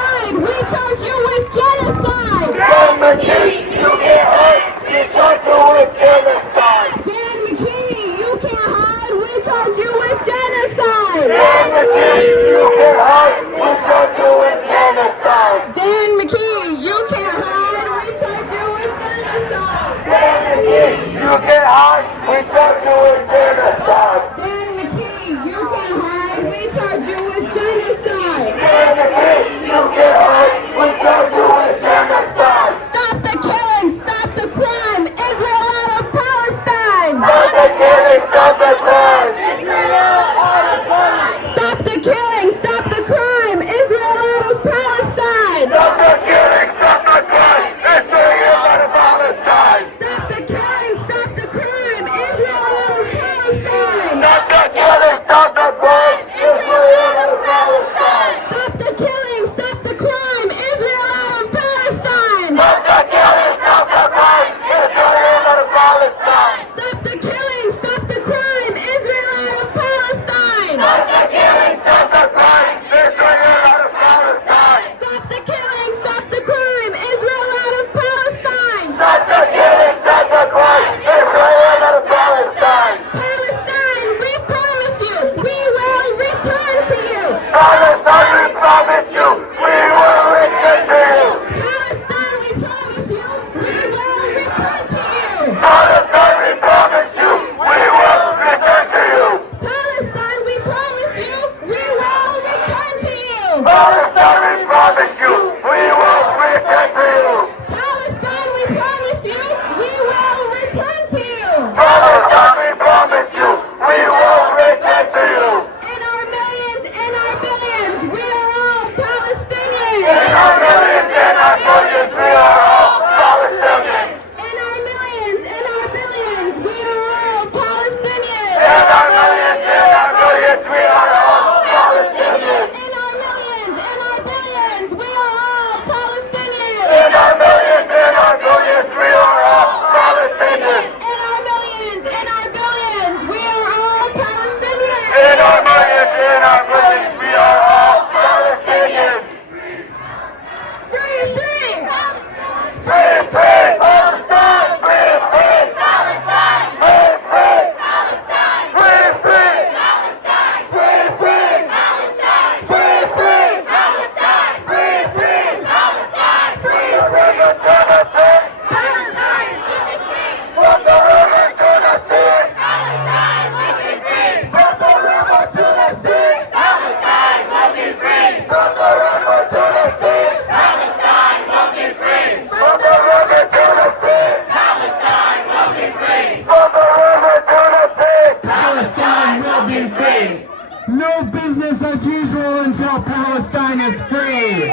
hide. We charge you with genocide. Dan McKee, you can't hide. We charge you with genocide. Dan McKee, you can't hide. We charge you with genocide. Dan McKee, you can't hide. We charge you with genocide. Dan McKee, you can't hide. We charge you with genocide. Dan McKee, you can't hide. We charge you with genocide. Dan McKee, you can't hide. We charge you with genocide. Dan McKee, you can't hide. We charge you with genocide. Stop the killing. Stop the crime. Israel out of Palestine. Stop the killing. Stop the crime. Israel out of Palestine. Stop the killing. Stop the crime. Israel out of Palestine. Stop the killing. Stop the crime. Israel out of Palestine. Stop the killing. Stop the crime. Israel out of Palestine. Stop the killing. Stop the crime. Israel out of Palestine. Stop the killing. Stop the crime. Israel out of Palestine. Stop the killing. Stop the crime. Israel out of Palestine. Stop the killing. Stop the crime. Israel out of Palestine. Stop the killing. Stop the crime. Israel out of Palestine. Stop the killing. Stop the crime. Israel out of Palestine. Stop the killing. Stop the crime. Israel out of Palestine. Palestine, we promise you, we will return to you. Palestine, we promise you, we will return to you. Palestine, we promise you, we will return to you. Palestine, we promise you, we will return to you. Palestine, we promise you, we will return to you. Palestine, we promise you, we will return to you. Palestine, we promise you, we will return to you. Palestine, we promise you, we will return to you. In our millions, in our billions, we are all Palestinians. In our millions, in our billions, we are all Palestinians. In our millions, in our billions, we are all Palestinians. In our millions, in our billions, we are all Palestinians. In our millions, in our billions, we are all Palestinians. In our millions, in our billions, we are all Palestinians. In our millions, in our billions, we are all Palestinians. In our millions, in our billions, we are all Palestinians. Free, free! Free, free Palestine! Free, free Palestine! Free, free Palestine! Free, free Palestine! Free, free Palestine! Free, free Palestine! Free, free Palestine! Free from the genocide! Palestine will be free! From the river to the sea! Palestine will be free! From the river to the sea! Palestine will be free! From the river to the sea! Palestine will be free! From the river to the sea! Palestine will be free! From the river to the sea! Palestine will be free! No business as usual until Palestine is free.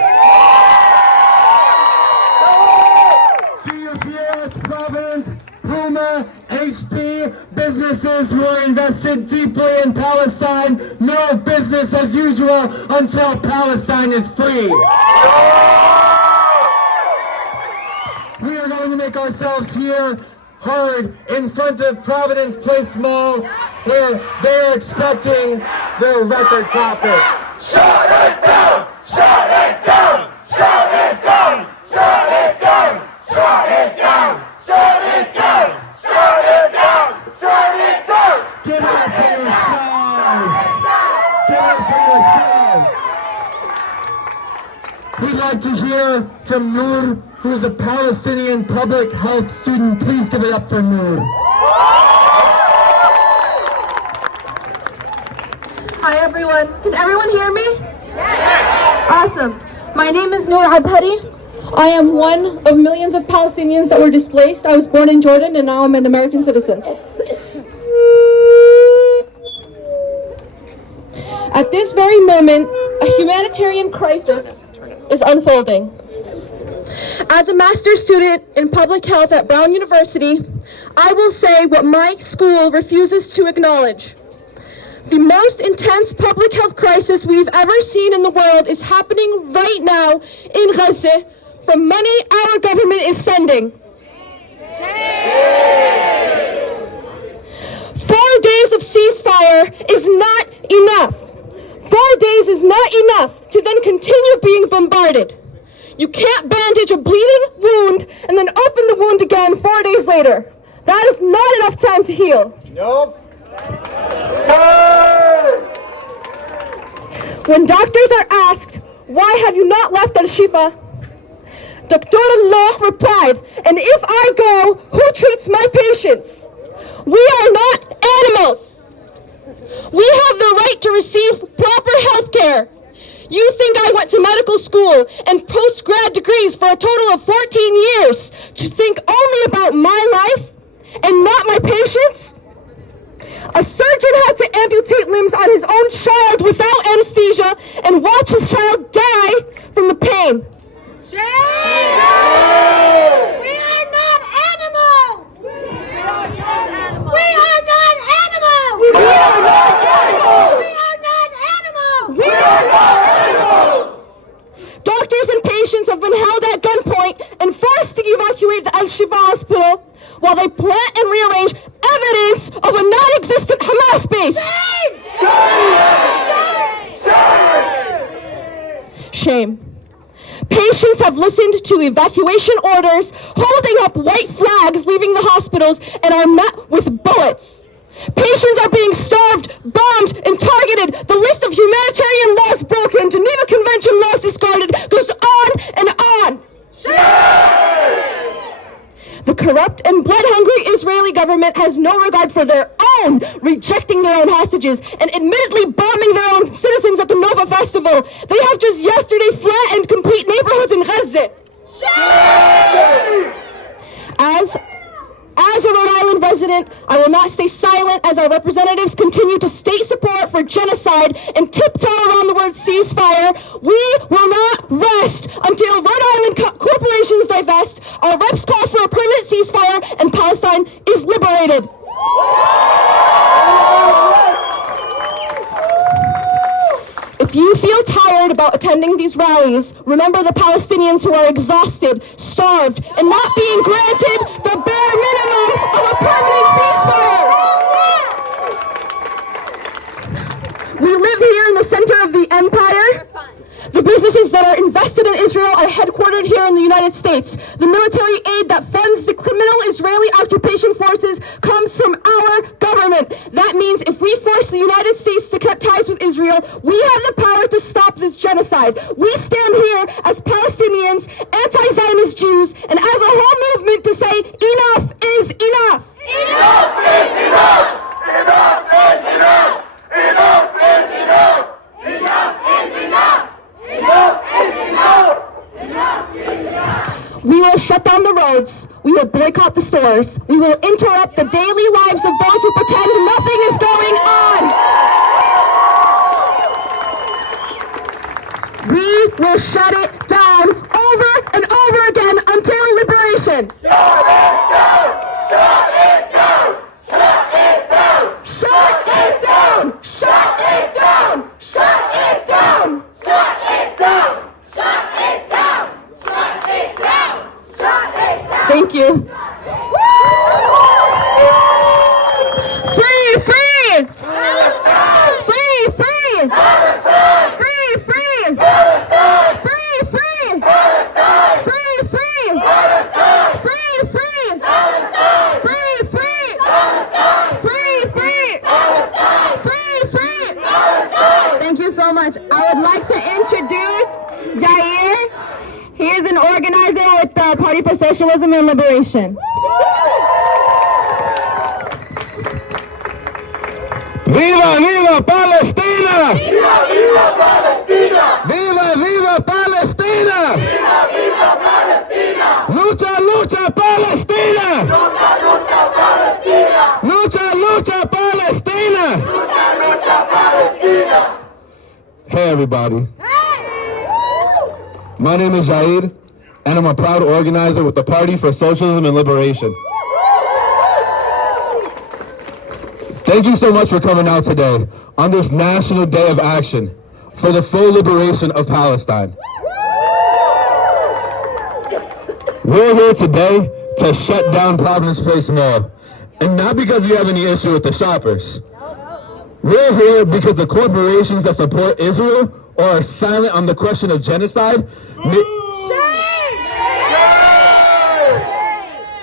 To your PRS Providence, Puma, HP, businesses who are invested deeply in Palestine, no business as usual until Palestine is free. We are going to make ourselves here heard in front of Providence Place Mall, where they're expecting their record profits. Shut it down! Shut it down! hear from Noor, who's a Palestinian public health student. Please give it up for Noor. Hi everyone. Can everyone hear me? Yes. Awesome. My name is Noor Abhari. I am one of millions of Palestinians that were displaced. I was born in Jordan and now I'm an American citizen. At this very moment, a humanitarian crisis is unfolding. As a master's student in public health at Brown University, I will say what my school refuses to acknowledge. The most intense public health crisis we've ever seen in the world is happening right now in Gaza from money our government is sending. 4 days of ceasefire is not enough. 4 days is not enough to then continue being bombarded. You can't bandage a bleeding wound and then open the wound again 4 days later. That is not enough time to heal. Nope. When doctors are asked, why have you not left Al-Shifa? Dr. Allah replied, and if I go, who treats my patients? We are not animals. We have the right to receive proper health care. You think I went to medical school and post-grad degrees for a total of 14 years to think only about my life and not my patients? A surgeon had to amputate limbs on his own child without anesthesia and watch his child die from the pain. We are not animals! We are not animals! We are not animals! We are not animals! We are not animals! We are not animals! Doctors and patients have been held at gunpoint and forced to evacuate the Al-Shifa hospital while they plant and rearrange evidence of a non-existent Hamas base. Shame. Patients have listened to evacuation orders, holding up white flags leaving the hospitals, and are met with bullets. Patients are being starved, bombed, and targeted. The list of humanitarian laws broken, Geneva Convention laws discarded, goes on and on. The corrupt and blood-hungry Israeli government has no regard for their own, rejecting their own hostages and admittedly bombing their own citizens at the Nova Festival. They have just yesterday flattened complete neighborhoods in Gaza. As a Rhode Island resident, I will not stay silent as our representatives continue to state support for genocide and tiptoe around the word ceasefire. We will not rest until Rhode Island corporations divest, our reps call for a permanent ceasefire, and Palestine is liberated. If you feel tired about attending these rallies, remember the Palestinians who are exhausted, starved, and not being granted the bare minimum of a permanent ceasefire. We live here in the center of the empire. The businesses that are invested in Israel are headquartered here in the United States. The military aid that funds the criminal Israeli occupation forces comes from our government. That means if we force the United States to cut ties with Israel, we have the power to stop this genocide. We stand here as Palestinians, anti-Zionist Jews, and as a whole movement to say enough is enough. Enough is enough! Enough is enough! Enough is enough! Enough is enough! Enough is enough! Enough is enough! We will shut down the roads. We will boycott the stores. We will interrupt the daily lives of those who pretend nothing is going on. We will shut it down over and over again until liberation. Shut it down! Shut it down! Shut it down! Shut it down! Shut it down! Shut it down! Shut it down! Shut it down! Shut it down! Shut it down! Thank you. Free, free! Palestine! Free, free! Palestine! Free, free! Palestine! Free, free! Palestine! Free, free! Palestine! Free, free! Palestine! Free, free! Palestine! Free, free! Palestine! Free, free! Palestine! Thank you so much. I would like to introduce Jair. He Party for Socialism and Liberation. ¡Viva, viva Palestina! ¡Viva, viva Palestina! ¡Viva, viva Palestina! ¡Viva, viva Palestina! ¡Lucha, lucha Palestina! ¡Lucha, lucha Palestina! ¡Lucha, lucha Palestina! ¡Lucha, lucha Palestina! Hey everybody. My name is Jair, and I'm a proud organizer with the Party for Socialism and Liberation. Thank you so much for coming out today on this National Day of Action for the full liberation of Palestine. We're here today to shut down Providence Place Mall, and not because we have any issue with the shoppers. We're here because the corporations that support Israel or are silent on the question of genocide,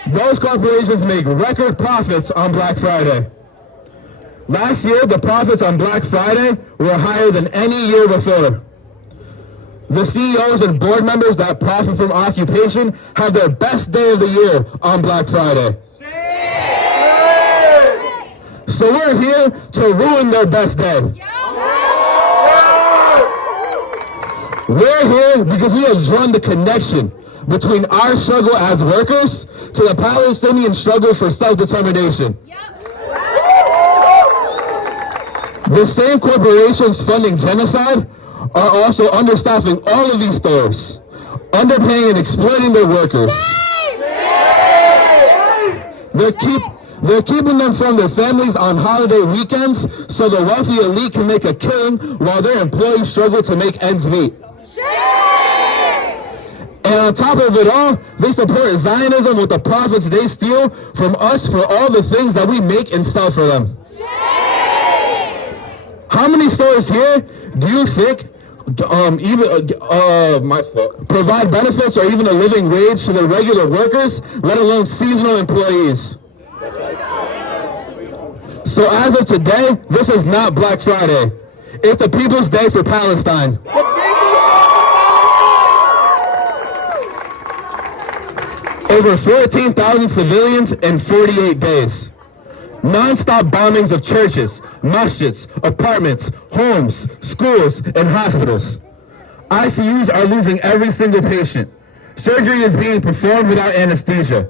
those corporations make record profits on Black Friday. Last year, the profits on Black Friday were higher than any year before. The CEOs and board members that profit from occupation have their best day of the year on Black Friday. So we're here to ruin their best day. We're here because we have drawn the connection between our struggle as workers to the Palestinian struggle for self-determination. The same corporations funding genocide are also understaffing all of these stores, underpaying and exploiting their workers. They're keeping them from their families on holiday weekends so the wealthy elite can make a killing while their employees struggle to make ends meet. And on top of it all, they support Zionism with the profits they steal from us for all the things that we make and sell for them. How many stores here do you think provide benefits or even a living wage to their regular workers, let alone seasonal employees? So as of today, this is not Black Friday. It's the People's Day for Palestine. Over 14,000 civilians in 48 days. Non-stop bombings of churches, masjids, apartments, homes, schools, and hospitals. ICUs are losing every single patient. Surgery is being performed without anesthesia.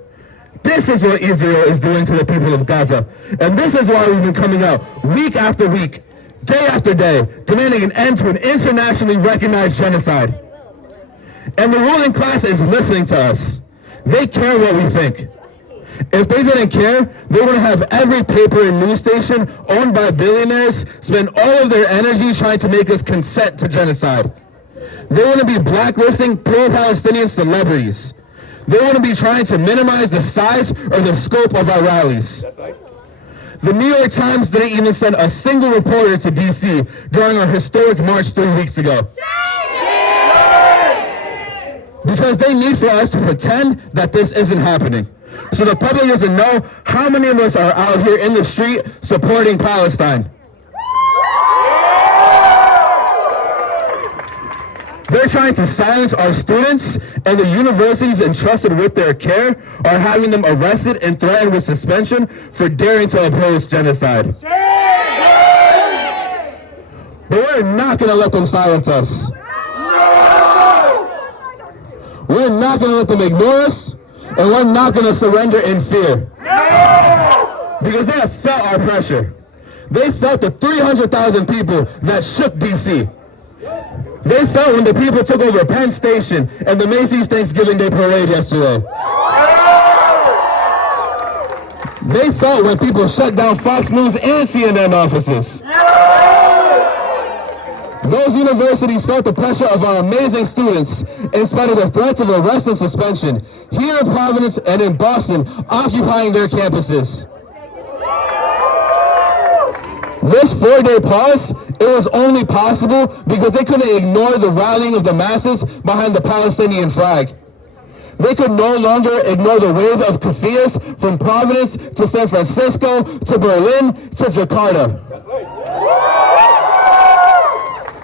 This is what Israel is doing to the people of Gaza. And this is why we've been coming out week after week, day after day, demanding an end to an internationally recognized genocide. And the ruling class is listening to us. They care what we think. If they didn't care, they would have every paper and news station owned by billionaires spend all of their energy trying to make us consent to genocide. They want to be blacklisting pro-Palestinian celebrities. They want to be trying to minimize the size or the scope of our rallies. The New York Times didn't even send a single reporter to D.C. during our historic march 3 weeks ago. Because they need for us to pretend that this isn't happening. So the public doesn't know how many of us are out here in the street supporting Palestine. They're trying to silence our students, and the universities entrusted with their care are having them arrested and threatened with suspension for daring to oppose genocide. But we're not going to let them silence us. We're not going to let them ignore us, and we're not going to surrender in fear. Because they have felt our pressure. They felt the 300,000 people that shook D.C. They felt when the people took over Penn Station and the Macy's Thanksgiving Day Parade yesterday. They felt when people shut down Fox News and CNN offices. Those universities felt the pressure of our amazing students in spite of the threats of arrest and suspension here in Providence and in Boston, occupying their campuses. This 4-day pause, it was only possible because they couldn't ignore the rallying of the masses behind the Palestinian flag. They could no longer ignore the wave of keffiyehs from Providence to San Francisco to Berlin to Jakarta.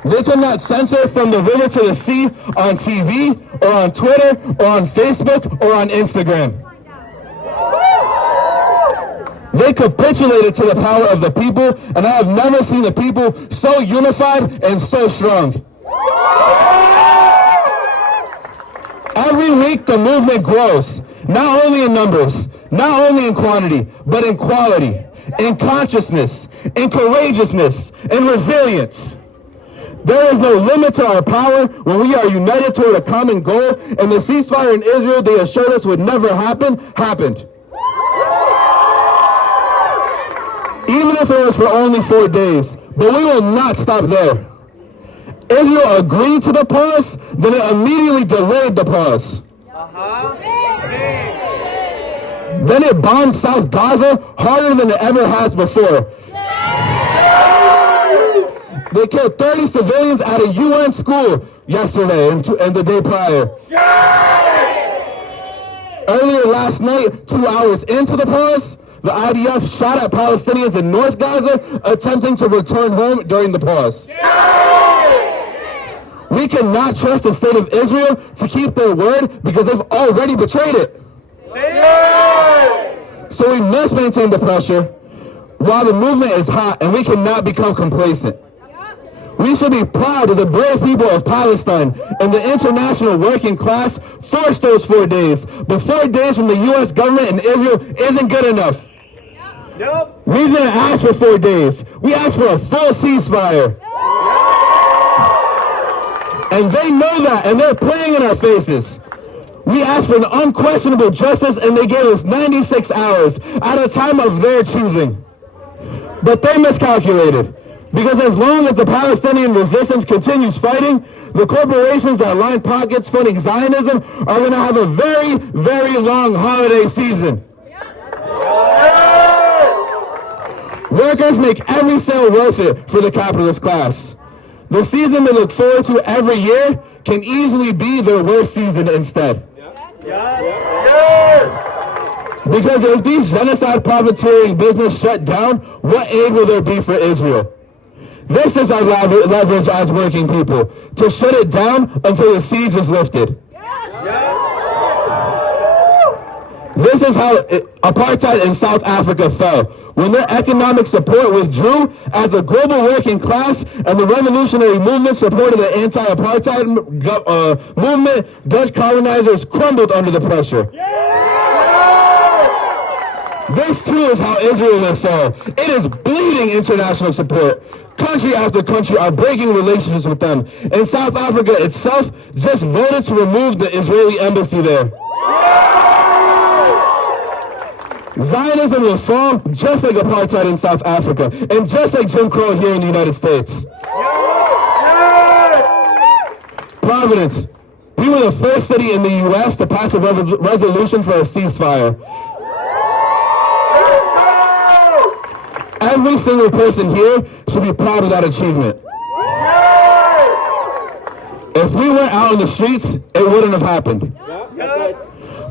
They cannot censor From the River to the Sea on TV or on Twitter or on Facebook or on Instagram. They capitulated to the power of the people, and I have never seen the people so unified and so strong. Every week the movement grows, not only in numbers, not only in quantity, but in quality, in consciousness, in courageousness, in resilience. There is no limit to our power when we are united toward a common goal, and the ceasefire in Israel they assured us would never happen, happened. Even if it was for only 4 days, but we will not stop there. Israel agreed to the pause, then it immediately delayed the pause. Then it bombed South Gaza harder than it ever has before. They killed 30 civilians at a UN school yesterday and the day prior. Earlier last night, 2 hours into the pause, the IDF shot at Palestinians in North Gaza attempting to return home during the pause. We cannot trust the state of Israel to keep their word because they've already betrayed it. So we must maintain the pressure while the movement is hot, and we cannot become complacent. We should be proud of the brave people of Palestine, and the international working class forced those 4 days. But 4 days from the U.S. government and Israel isn't good enough. We didn't ask for 4 days. We asked for a full ceasefire. And they know that, and they're playing in our faces. We asked for an unquestionable justice, and they gave us 96 hours at a time of their choosing. But they miscalculated. Because as long as the Palestinian resistance continues fighting, the corporations that line pockets funding Zionism are going to have a very, very long holiday season. Workers make every sale worth it for the capitalist class. The season they look forward to every year can easily be their worst season instead. Because if these genocide profiteering business shut down, what aid will there be for Israel? This is our leverage as working people, to shut it down until the siege is lifted. This is how apartheid in South Africa fell, when their economic support withdrew as the global working class and the revolutionary movement supported the anti-apartheid movement. Dutch colonizers crumbled under the pressure. This too is how Israel will fall. It is bleeding international support. Country after country are breaking relationships with them. And South Africa itself just voted to remove the Israeli embassy there. Zionism will fall just like apartheid in South Africa, and just like Jim Crow here in the United States. Providence, we were the first city in the U.S. to pass a resolution for a ceasefire. Every single person here should be proud of that achievement. If we weren't out on the streets, it wouldn't have happened.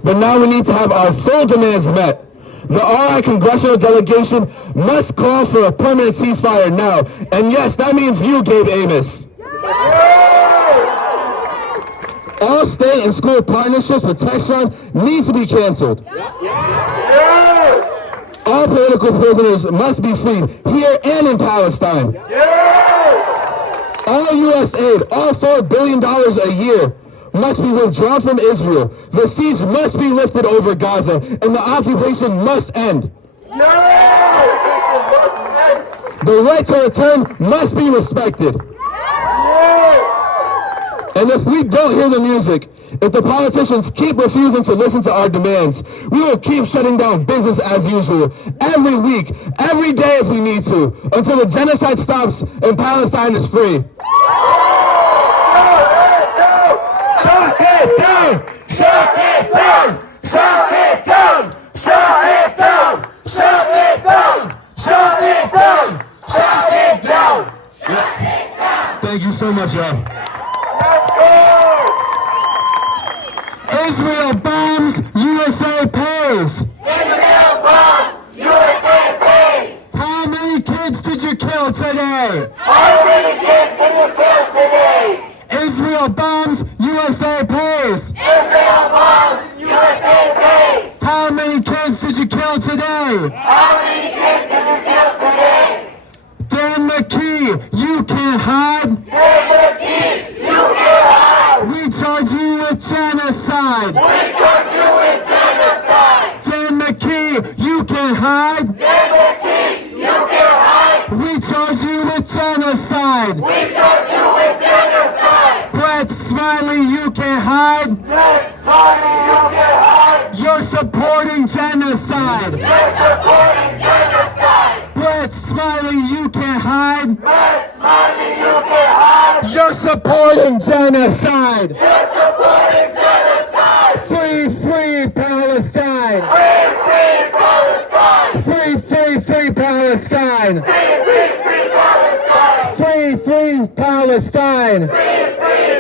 But now we need to have our full demands met. The RI congressional delegation must call for a permanent ceasefire now. And yes, that means you, Gabe Amos. All state and school partnerships with Textron need to be canceled. All political prisoners must be freed here and in Palestine. All U.S. aid, all $4 billion a year, must be withdrawn from Israel. The siege must be lifted over Gaza, and the occupation must end. The right to return must be respected. And if we don't hear the music, if the politicians keep refusing to listen to our demands, we will keep shutting down business as usual, every week, every day if we need to, until the genocide stops and Palestine is free. Shut it down! Shut it down! Shut it down! Shut it down! Shut it down! Shut it down! Shut it down! Shut it down! Thank you so much, y'all. Israel bombs, USA pays. Israel bombs, USA pays. How many kids did you kill today? How many kids did you kill today? How many kids did you kill today? Dan McKee, you can't hide. Dan McKee, you can't hide. We charge you with genocide. We charge you with genocide. Dan McKee, you can't hide. Dan McKee, you can't hide. We charge you with genocide. We charge you with genocide. Brett Smiley, you can't hide. Brett Smiley, you can't hide. You're supporting genocide. You're supporting genocide. Brett Smiley, you can't hide. Brett Smiley, you can't hide. You're supporting genocide. You're supporting genocide. Free Palestine. Free Palestine. Free Palestine. Free Palestine. Free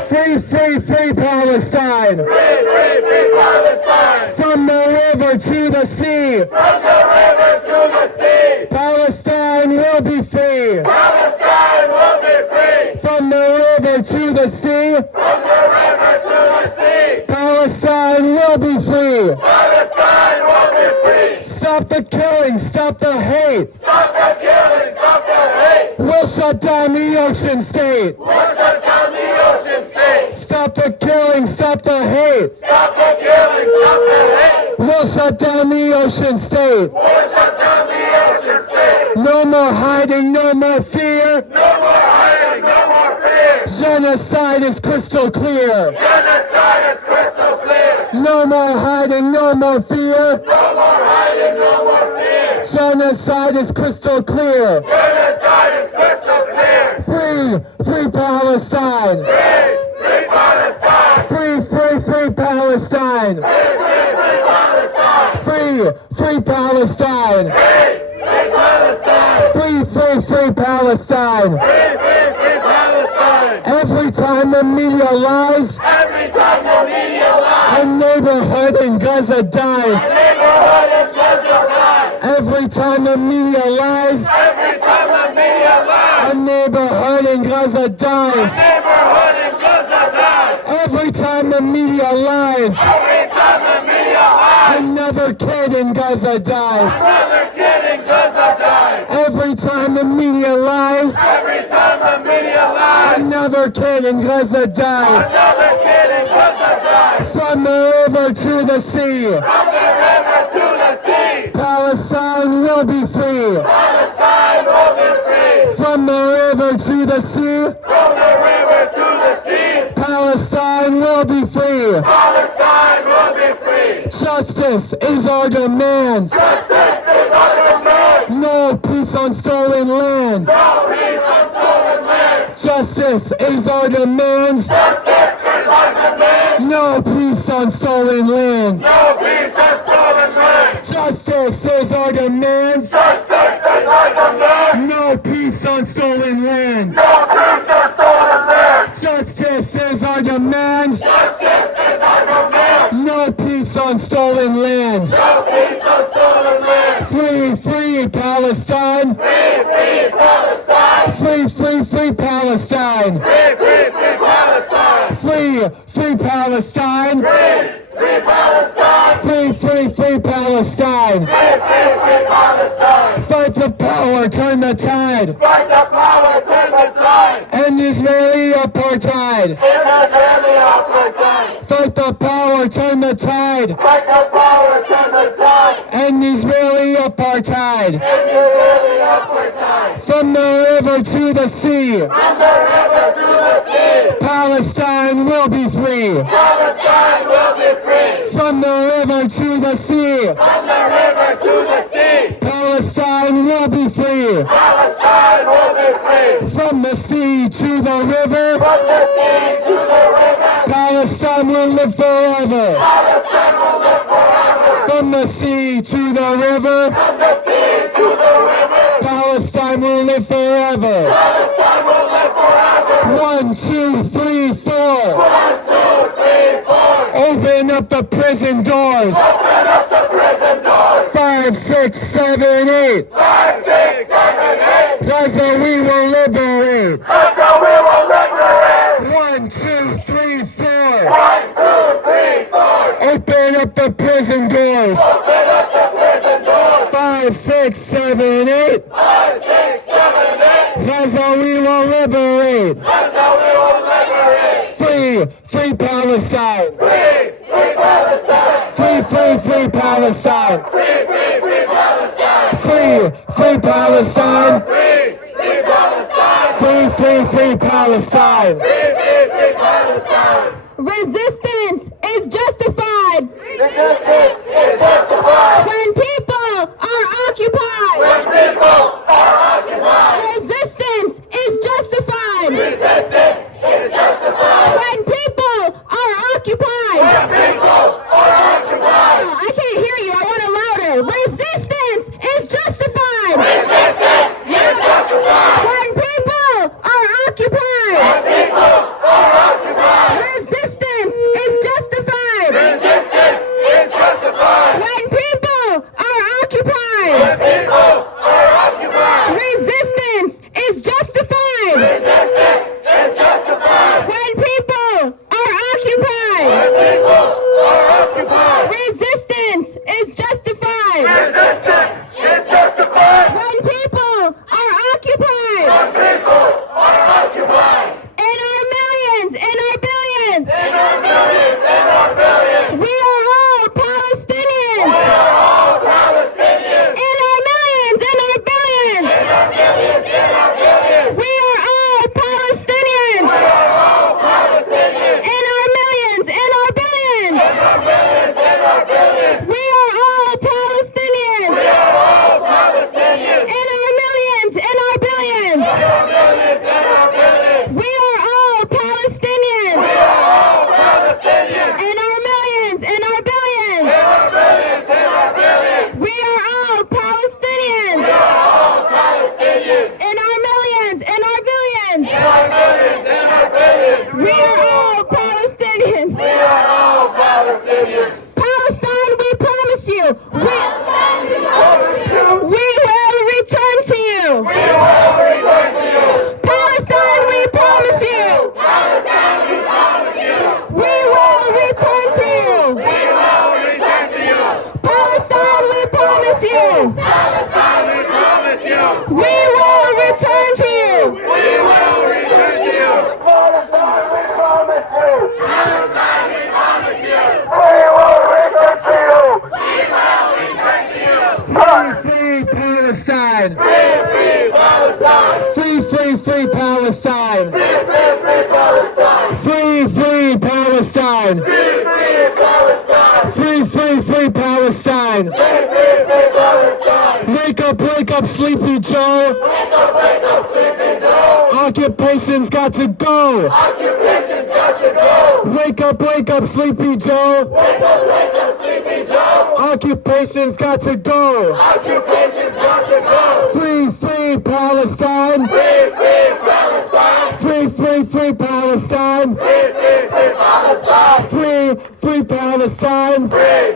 Palestine. Free Palestine. Free Palestine. From the river to the sea. From the river to the sea. Palestine will be free. Palestine will be free. From the river to the sea. From the river to the sea. Palestine will be free. Palestine will be free. Stop the killing, stop the hate. Stop the killing, stop the hate. We'll shut down the ocean state. We'll shut down the ocean state. Stop the killing, stop the hate. Stop the killing, stop the hate. We'll shut down the ocean state. We'll shut down the ocean state. No more hiding, no more fear. No more hiding, no more fear. Genocide is crystal clear. Genocide is crystal clear. No more hiding, no more fear. No more hiding, no more fear. Genocide is crystal clear. Genocide is crystal clear. Free Palestine. Free Palestine. Free Palestine. Free Palestine. Free Palestine. Free Palestine. Free Palestine. Free Palestine. Every time the media lies, Every time the media lies, a neighborhood in Gaza dies. neighborhood in Gaza dies. Every time the media lies, Every time the media lies, a neighborhood in Gaza dies. neighborhood in Gaza dies. Every time the media lies, Every time the media lies, another kid in Gaza dies. another kid in Gaza dies. Every time the media lies, Every time the media lies, another kid in Gaza dies. another kid in Gaza dies. From the river to the sea, From the river to the sea, Palestine will be free. Palestine will be free. From the river to the sea, From the river to the sea, Palestine will be free. Palestine will be free. Justice is our demand. Justice is our demand. No peace on stolen land. No peace on stolen land. Justice is our demand. Justice is our demand. No peace on stolen land. No peace on stolen land. Justice is our demand. Justice is our demand. No peace on stolen land. No peace on stolen land. Justice is our demand. Justice is our demand. No peace on stolen land. No peace on stolen land. Free Palestine. Free Palestine. Free Palestine. Free Palestine. Free Palestine. Free Palestine. Free Palestine. Free Palestine. Fight the power, turn the tide. Fight the power, turn the tide. End Israeli apartheid. Israeli apartheid. Fight the power, turn the tide. Fight the power, turn the tide. End Israeli apartheid. Israeli apartheid. From the river to the sea, From the river to the sea, Palestine will be free. Palestine will be free. From the river to the sea, From the river to the sea, Palestine will be free. Palestine will be free. From the sea to the river, From the sea to the river, Palestine will live forever. Palestine will live forever. From the sea to the river, From the sea to the river, Palestine will live forever. Palestine will live forever. 1, 2, 3, 4. 1, 2, 3, 4. Open up the prison doors. Open up the prison doors. 5, 6, 7, 8. 5, 6, 7, 8. Gaza we will liberate. Gaza we will liberate. 1, 2, 3, 4. 1, 2, 3, 4. Open up the prison doors. Open up the prison 5, 6, 7, 8. 5, 6, 7, 8. Gaza we will liberate. Gaza we will liberate. Free Palestine. Free Palestine. Free Palestine. Free Palestine. Free Palestine. Free Palestine. Free Palestine. Free Palestine. Resistance is justified. Resistance is justified. When people are occupied. When people are occupied. Resistance is justified. Resistance is justified. When people are occupied. When people are occupied. Oh, I can't hear you. I want it louder. Resistance is justified. Resistance is justified. When people are occupied. When people are occupied. Resistance is justified. Resistance is justified. When people are occupied. When people are occupied. Resistance is justified. Resistance is justified. When people are occupied. When people are occupied. Resistance is justified. Resistance is justified. When people are occupied. When people are occupied. In our millions, in our billions. In our millions, in our billions. We are all Palestinians. We are all Palestinians. In our millions, in our billions. In our millions, in our billions. We are all Palestinians. We are all Palestinians. In our millions, in our billions. In our millions, in our billions. We are all Palestinians. We are all Palestinians. In our millions, in our billions. In our millions, in our billions. We are all Palestinians. We are all Palestinians. In our millions, in our billions. In our millions, in our billions. We are all Palestinians. We are all Palestinians. In our millions, in our billions. In our millions, in our billions. We are all Palestinians. We are all Palestinians. Palestine, we promise you. Palestine, we promise you. We will return to you. We will return to you. Palestine, we promise you. Palestine, we promise you. We will return to you. We will return to you. Palestine, we promise you. Palestine, we promise you. We will return to you. We will return to you. Palestine, we promise you. Palestine, we promise you. We will return to you. We will return to you. Free Palestine. Free Palestine. Free Palestine. Free Palestine. Free Palestine. Free Palestine. Free Palestine. Free Palestine. Wake up, Sleepy Joe. Wake up, Sleepy Joe. Occupation's got to go. Occupation's got to go. Wake up, Sleepy Joe. Wake up, Sleepy Joe. Occupation's got to go. Occupation's got to go. Free Palestine. Free Palestine. Free Palestine. Free Palestine. Free Palestine. Free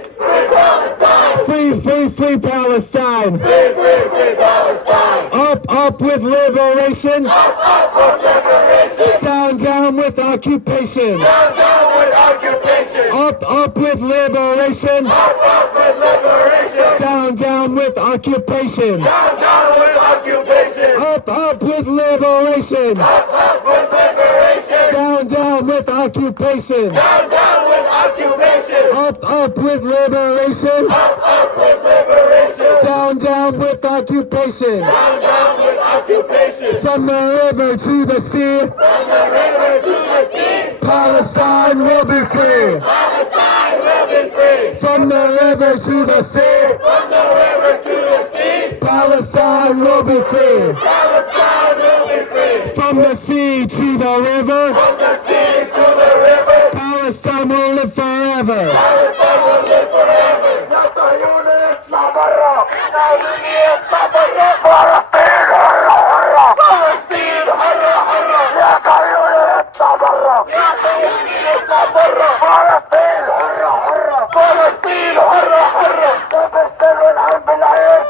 Palestine. Free Palestine. Free Palestine. Up with liberation. Up with liberation. Down with occupation. Down with occupation. Up with liberation. Up with liberation. Down with occupation. Down with occupation. Up with liberation. Up with liberation. Down with occupation. Down with occupation. Up with liberation. Up with liberation. Down with occupation. Down with occupation. From the river to the sea. From the river to the sea. Palestine will be free. Palestine will be free. From the river to the sea. From the river to the sea. Palestine will be free. Palestine will be free. From the sea to the river. From the sea to the river. Palestine will live forever. Palestine will live forever. يا صهيوني اطلع برا. يا صهيوني اطلع برا. فلسطين حرة حرة. فلسطين حرة حرة. يا صهيوني اطلع برا. يا صهيوني اطلع برا. فلسطين حرة حرة. فلسطين حرة حرة. نبشر ونعم بالعين.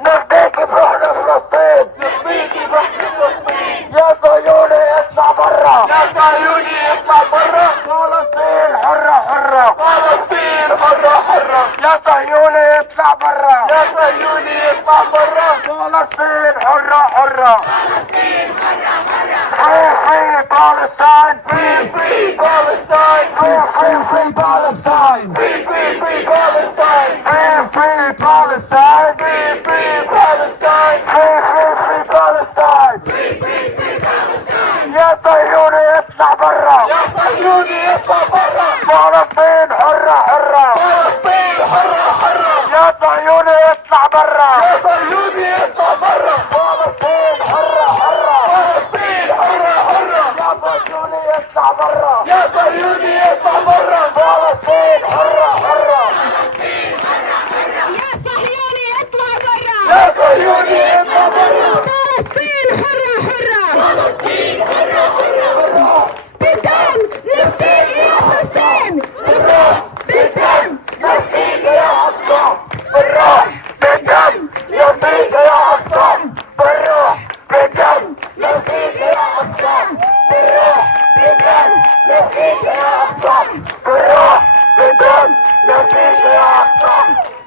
نفديك بروحنا فلسطين. نفديك بروحنا فلسطين. يا صهيوني اطلع برا. يا صهيوني اطلع برا. فلسطين حرة حرة. فلسطين حرة حرة. يا صهيوني اطلع برا يا صهيوني اطلع برا فلسطين حرة حرة فلسطين حرة حرة free Palestine free free Palestine free free free Palestine free free free Palestine free free Palestine free free Palestine free free free Palestine free free free Palestine يا صهيوني اطلع برا يا صهيوني اطلع برا فلسطين حرة حرة فلسطين حرة حرة يا صهيوني اطلع برا يا صهيوني اطلع برا فلسطين حرة حرة فلسطين حرة حرة يا صهيوني اطلع برا يا صهيوني اطلع برا فلسطين حرة حرة فلسطين حرة حرة يا صهيوني اطلع برا يا صهيوني اطلع برا فلسطين حرة حرة فلسطين حرة حرة بالدم نفديك يا حسين بالروح بالدم نفديك يا أقصى بالروح بالدم نفديك يا أقصى بالروح بالدم نفديك يا أقصى بالروح بالدم نفديك يا أقصى بالروح بالدم نفديك يا أقصى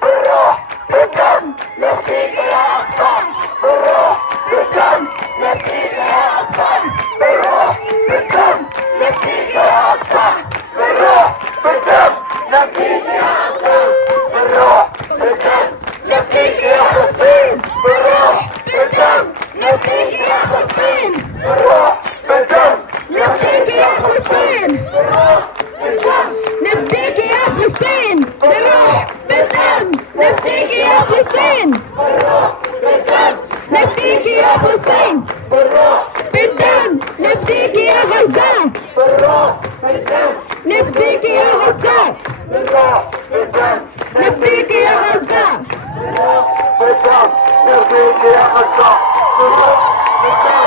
بالروح بالدم نفديك يا أقصى بالروح بالدم نفديك يا أقصى بالروح بالدم نفديك يا أقصى بالروح بالدم نفديك يا أقصى بالروح بالدم نفديك يا حسين بالروح بالدم نفديك يا حسين بالروح بالدم نفديك يا حسين بالروح بالدم نفديك يا حسين بالروح بالدم نفديك يا حسين بالروح بالدم نفديك يا حسين بالروح بالدم نفديك يا غزة بالروح بالدم نفديك يا غزة بالروح بالدم نفديك يا غزة بالروح بالدم نفديك يا غزة بالروح بالدم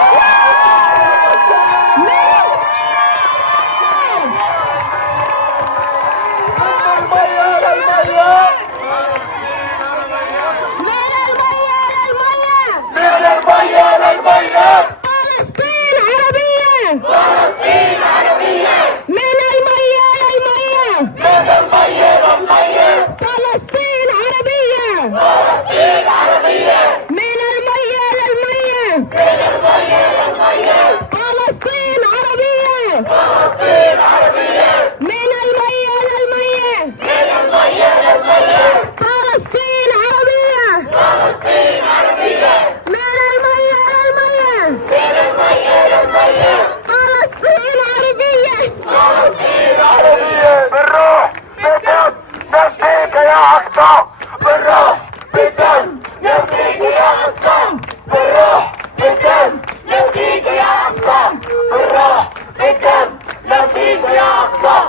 فلسطين عربية فلسطين عربية من المية للمية من المية للمية فلسطين عربية فلسطين عربية من المية للمية من المية للمية فلسطين عربية فلسطين عربية من المية للمية من المية للمية فلسطين عربية فلسطين عربية من المية للمية من المية للمية فلسطين عربية فلسطين عربية بالروح بالدم نفديك يا أقصى بالروح بالدم نفديك يا أقصى بالروح بالدم نفديك يا أقصى بالروح بالدم نفديك يا أقصى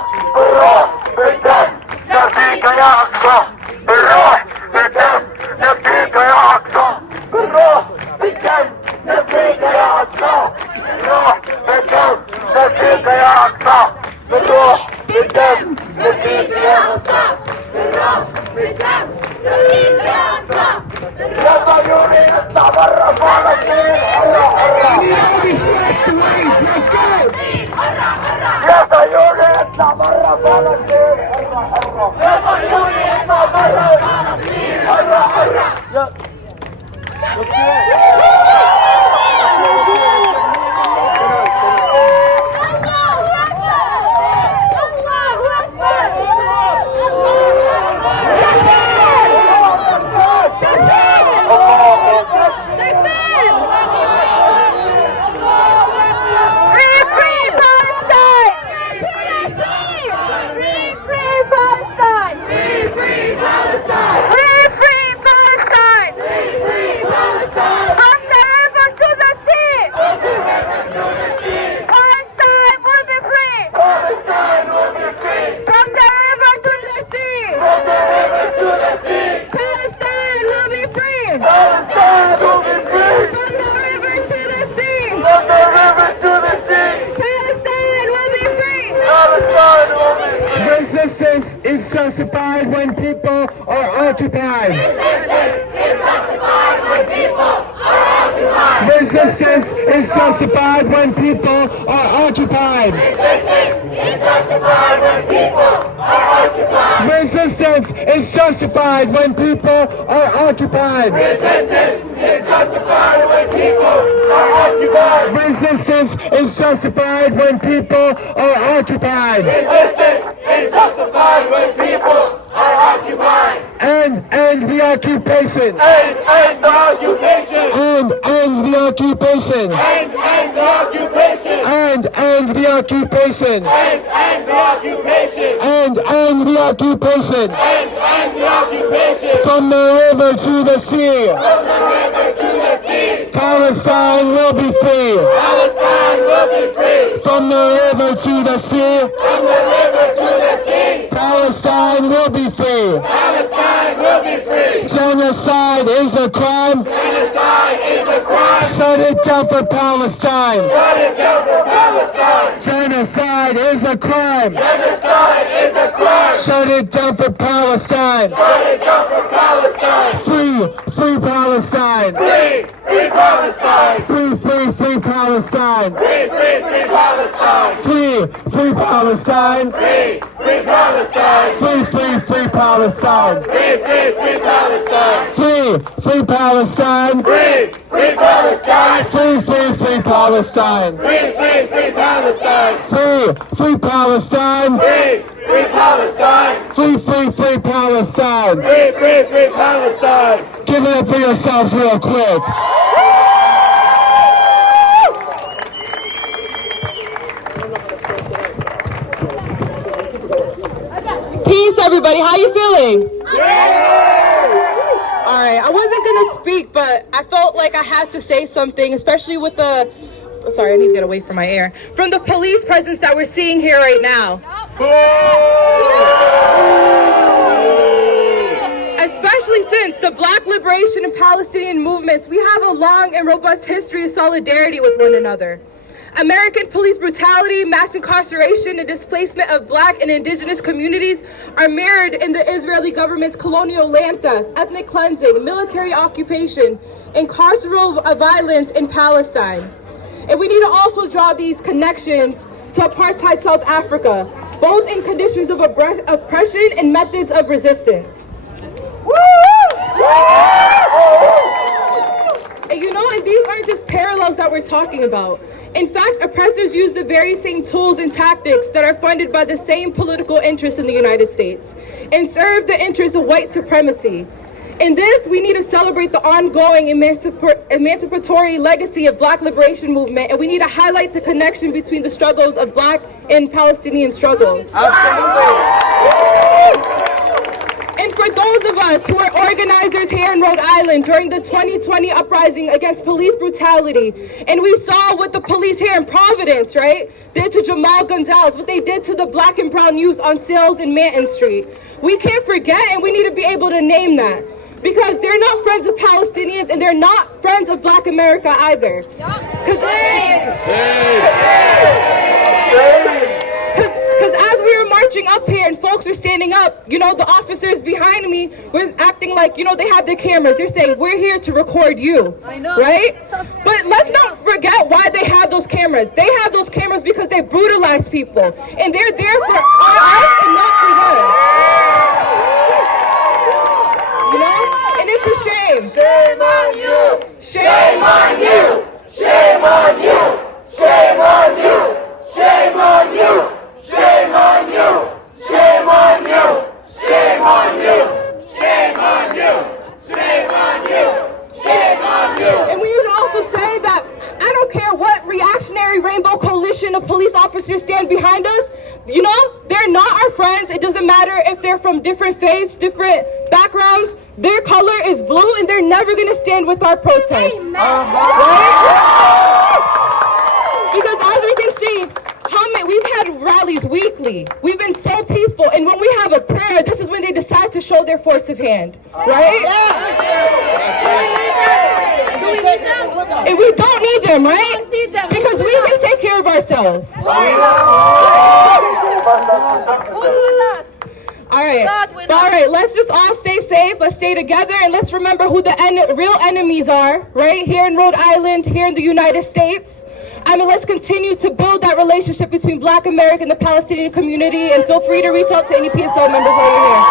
بالروح بالدم نفديك يا أقصى بالروح بالدم نفديك يا أقصى بالروح بالدم نفديك يا أقصى بالروح بالدم نفديك يا أقصى بالروح بالدم نفديك يا أقصى بالروح بالدم نفديك يا أقصى يا صهيوني اطلع برا فلسطين حرة حرة يا صهيوني اطلع برا فلسطين حرة حرة يا صهيوني اطلع برا فلسطين حرة حرة Resistance is justified when people are occupied. Resistance is justified when people are occupied. Resistance Resistance is justified when people are occupied. Resistance is justified when people are occupied. Resistance is justified when people are occupied. Resistance is justified when people are occupied. End the occupation. End the occupation. End the occupation. End the occupation. End the occupation. End the occupation. End the occupation. End the occupation. From the river to the sea. From the river to the sea. Palestine will be free. Palestine will be free. From the river to the sea. From the river to the sea. Palestine will be free. Palestine will be free. Genocide is a crime. Genocide is a crime. Shut it down for Palestine. Shut it down for Palestine. Genocide is a crime. Genocide is a crime. Shut it down for Palestine. Shut it down for Palestine. Free Palestine. Free Palestine. Free Palestine. Free Palestine. Free Palestine. Free Palestine. Free Palestine. Free Palestine. Free Palestine. Free Palestine. Free Palestine. Free Palestine. Free Palestine. Free Palestine. Free Palestine. Free Palestine. Give it up for yourselves real quick. Peace, everybody. How you feeling? All right. I wasn't gonna speak, but I felt like I had to say something, especially with the. Sorry, I need to get away from my air. From the police presence that we're seeing here right now. Especially since the Black liberation and Palestinian movements, we have a long and robust history of solidarity with one another. American police brutality, mass incarceration, and displacement of Black and Indigenous communities are mirrored in the Israeli government's colonial land theft, ethnic cleansing, military occupation, and carceral violence in Palestine. And we need to also draw these connections to apartheid South Africa, both in conditions of oppression and methods of resistance. And these aren't just parallels that we're talking about. In fact, oppressors use the very same tools and tactics that are funded by the same political interests in the United States and serve the interests of white supremacy. In this, we need to celebrate the ongoing emancipatory legacy of Black liberation movement, and we need to highlight the connection between the struggles of Black and Palestinian struggles. And for those of us who are organizers here in Rhode Island during the 2020 uprising against police brutality, and we saw what the police here in Providence, right, did to Jamal Gonzalez, what they did to the Black and brown youth on Sales and Manton Street. We can't forget, and we need to be able to name that. Because they're not friends of Palestinians, and they're not friends of Black America either. Because as we were marching up here and folks were standing up, the officers behind me was acting like, they have their cameras. They're saying, we're here to record you, right? But let's not forget why they have those cameras. They have those cameras because they brutalize people, and they're there for us and not for them. And it's a shame. Shame on you. Shame on you. Shame on you. Shame on you. Shame on you. Shame on you. Shame on you. Shame on you. Shame on you. Shame on you. Shame on you. And we need to also say that I don't care what reactionary rainbow coalition of police officers stand behind us. They're not our friends. It doesn't matter if they're from different faiths, different backgrounds. Their color is blue, and they're never going to stand with our protests. Right? Because as we can see, we've had rallies weekly. We've been so peaceful. And when we have a prayer, this is when they decide to show their force of hand. Right? And we don't need them, right? Because we can take care of ourselves. All right, let's just all stay safe. Let's stay together, and let's remember who the real enemies are, right? Here in Rhode Island, here in the United States. Let's continue to build that relationship between Black America and the Palestinian community, and feel free to reach out to any PSL members while you're here.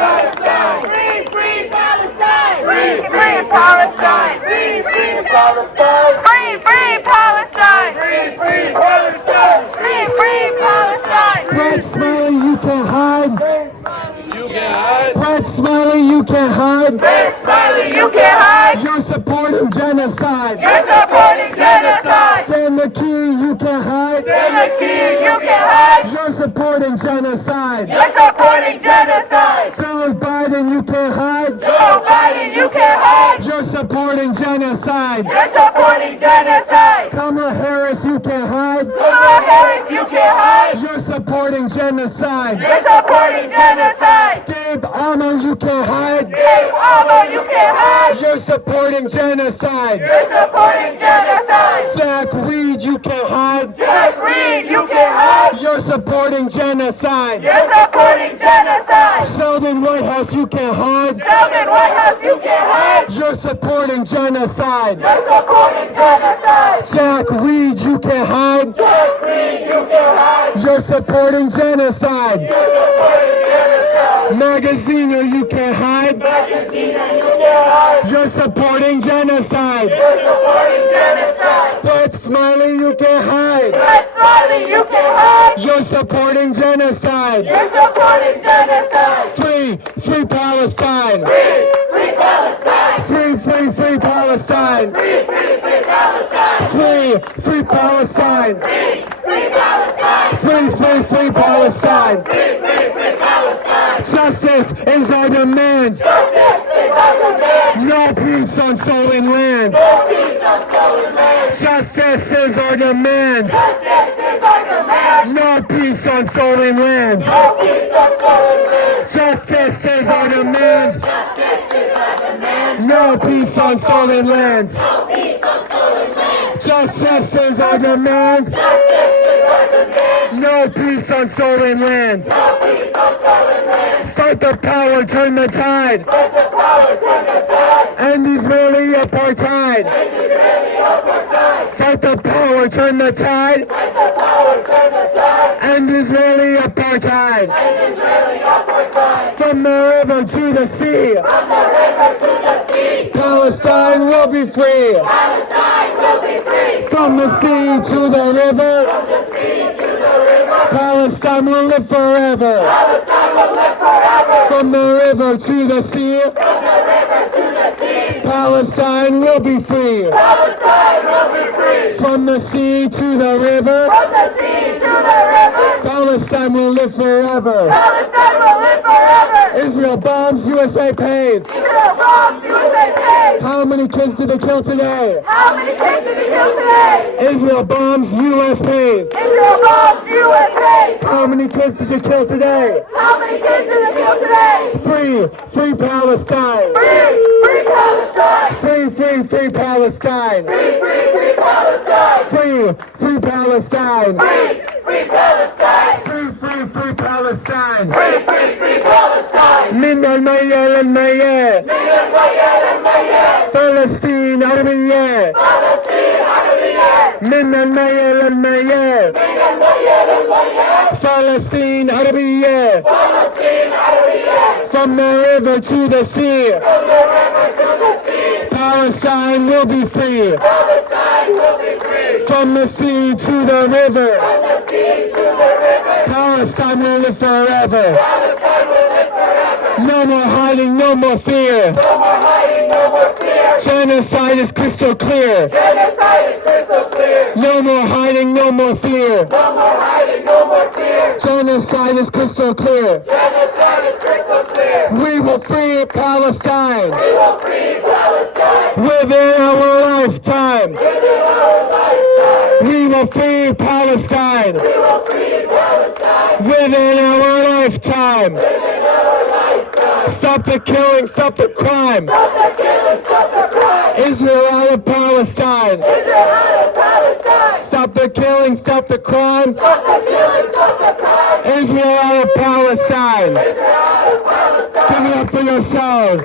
Palestine! Free, free Palestine! Free, free Palestine! Free, free Palestine! Free, free Palestine! Free, free Palestine! Free, free Palestine! Brad Smiley, you can't hide. You can't hide! Brad Smiley, you can't hide. Brad Smiley, you can't hide! You're supporting genocide. You're supporting genocide! Dan McKee, you can't hide. Dan McKee, you can't hide! You're supporting genocide. You're supporting genocide! Joe Biden, you can't hide. Joe Biden, you can't hide! You're supporting genocide. You're supporting genocide! Kamala Harris, you can't hide. Kamala Harris, you can't hide! You're supporting genocide. You're supporting genocide! Gabe Armor, you can't hide. Hey, Obama, you can't hide! You're supporting genocide. You're supporting genocide! Jack Reed, you can't hide. Jack Reed, you can't hide! You're supporting genocide. You're supporting genocide! Sheldon Whitehouse, you can't hide. Sheldon Whitehouse, you can't hide! You're supporting genocide. You're supporting genocide! Jack Reed, you can't hide. Jack Reed, you can't hide! You're supporting genocide. You're supporting genocide! Magaziner, you can't hide. Magaziner, you can't hide! You're supporting genocide. You're supporting genocide! Brett Smiley, you can't hide. Brad Smiley, you can't hide! You're supporting genocide. You're supporting genocide! Free, free Palestine. Free, free Palestine! Free, free, free Palestine. Free, free, free Palestine! Free, free Palestine. Free, free Palestine! Free, free, free Palestine. Free, free, free Palestine! Justice is our demand. Justice is our demand! No peace on stolen land. No peace on stolen land! Justice is our demand. Justice is our demand! No peace on stolen land. No peace on stolen land! Justice is our demand. Justice is our demand! No peace on stolen land. No peace on stolen land! Justice is our demand. Justice is our demand! No peace on stolen land. No peace on stolen land! Fight the power, turn the tide. Fight the power, turn the tide! End Israeli apartheid. End Israeli apartheid! Fight the power, turn the tide. Fight the power, turn the tide! End Israeli apartheid. End Israeli apartheid! From the river to the sea, From the river to the sea, Palestine will be free. Palestine will be free! From the sea to the river, From the sea to the river, Palestine will live forever. Palestine will live forever! From the river to the sea, From the river to the sea, Palestine will be free. Palestine will be free! From the sea to the river, From the sea to the river, Palestine will live forever. Palestine will live forever! Israel bombs, USA pays. Israel bombs, USA pays! How many kids did they kill today? How many kids did they kill today? Israel bombs, US pays. Israel bombs, US pays! How many kids did you kill today? How many kids did they kill today? Free, free Palestine. Free, free Palestine! Free, free, free Palestine. Free, free, free Palestine! Free, free Palestine. Free, free Palestine! Free, free, free Palestine. Free, free, free Palestine! من المية للمية. من المياه للمياه! فلسطين عربية. فلسطين عربية! من المية للمية. من المياه للمياه! فلسطين عربية. فلسطين عربية! From the river to the sea, From the river to the sea, Palestine will be free. Palestine will be free! From the sea to the river, From the sea to the river, Palestine will live forever. Palestine will live forever! No more hiding, no more fear. No more hiding, no more fear! Genocide is crystal clear. Genocide is crystal clear! No more hiding, no more fear. No more hiding, no more fear! Genocide is crystal clear. Genocide is crystal clear! We will free Palestine We will free Palestine within our lifetime. within our lifetime! We will free Palestine We will free Palestine within our lifetime. within our lifetime! Stop the killing, stop the crime. Stop the killing, stop the crime! Israel out of Palestine. Israel out of Palestine! Stop the killing, stop the crime. Stop the killing, stop the crime! Israel out of Palestine. Israel out of Palestine! Give it up for yourselves.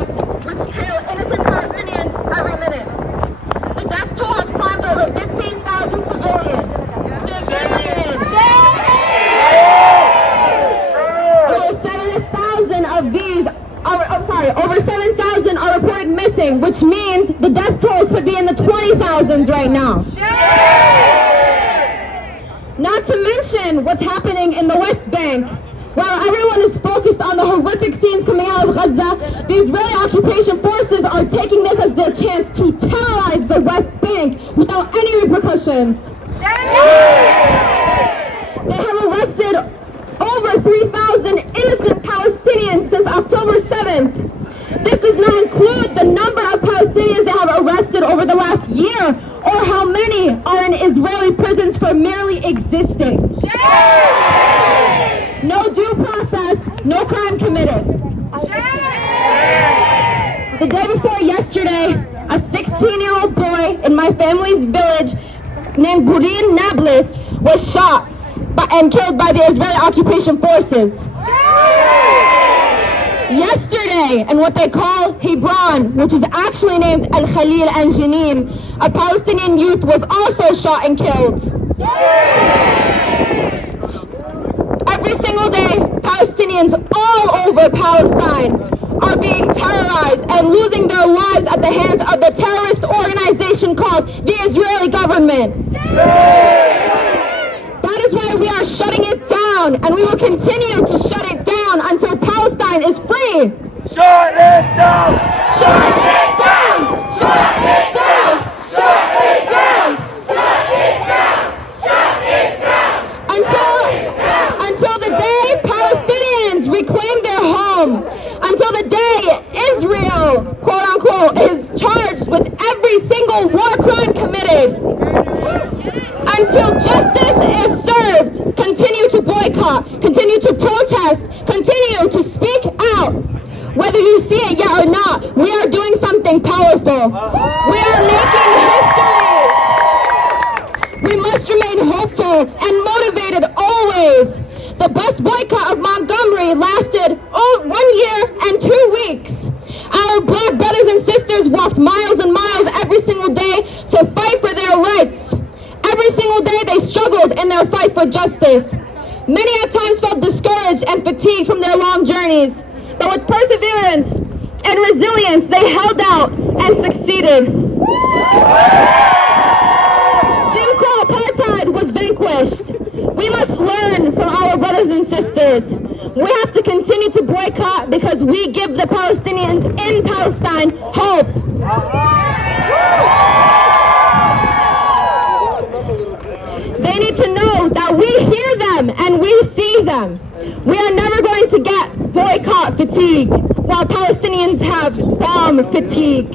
which means the death toll could be in the 20,000s right now. Not to mention what's happening in the West Bank. While everyone is focused on the horrific scenes coming out of Gaza, the Israeli occupation forces are taking this as their chance to terrorize the West Bank without any repercussions. They have arrested over 3,000 innocent Palestinians since October 7th. This does not include the number of Palestinians they have arrested over the last year, or how many are in Israeli prisons for merely existing. No due process, no crime committed. The day before yesterday, a 16-year-old boy in my family's village named Burin Nablus was shot and killed by the Israeli occupation forces. Yesterday, in what they call Hebron, which is actually named Al Khalil and Jenin, a Palestinian youth was also shot and killed. Every single day, Palestinians all over Palestine are being terrorized and losing their lives at the hands of the terrorist organization called the Israeli government. That is why we are shutting it down, and we will continue to shut it down until Palestine is free. Shut it down! Shut it down! Shut it down! Shut it down! Shut it down! Shut it down! Until the day Palestinians reclaim their home, until the day Israel, quote unquote, is charged with every single war crime committed, until justice is served, continue to boycott, continue to protest, continue to speak out. Whether you see it yet or not, we are doing something powerful. We are making history. We must remain hopeful and motivated always. The bus boycott of Montgomery lasted 1 year and 2 weeks. Our black brothers and sisters walked miles and miles every single day to fight for their rights. Every single day they struggled in their fight for justice. Many at times felt discouraged and fatigued from their long journeys. But with perseverance and resilience, they held out and succeeded. Jim Crow apartheid was vanquished. We must learn from our brothers and sisters. We have to continue to boycott because we give the Palestinians in Palestine hope. They need to know that we hear them and we see them. We are never going to get boycott fatigue while Palestinians have bomb fatigue.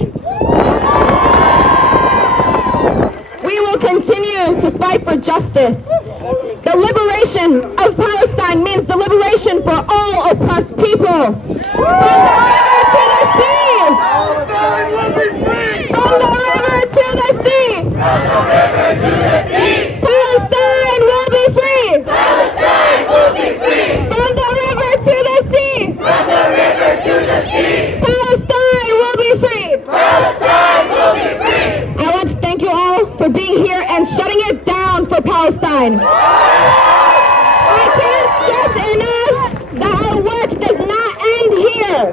We will continue to fight for justice. The liberation of Palestine means the liberation for all oppressed people. From the river to the sea! Palestine will be free! From the river to the sea! From the river to the sea! Palestine will be free! Palestine will be free! From the river to the sea! From the river to the sea! Palestine will be free! Palestine will be free! I want to thank you all for being here and shutting it down for Palestine. I can't stress enough that our work does not end here.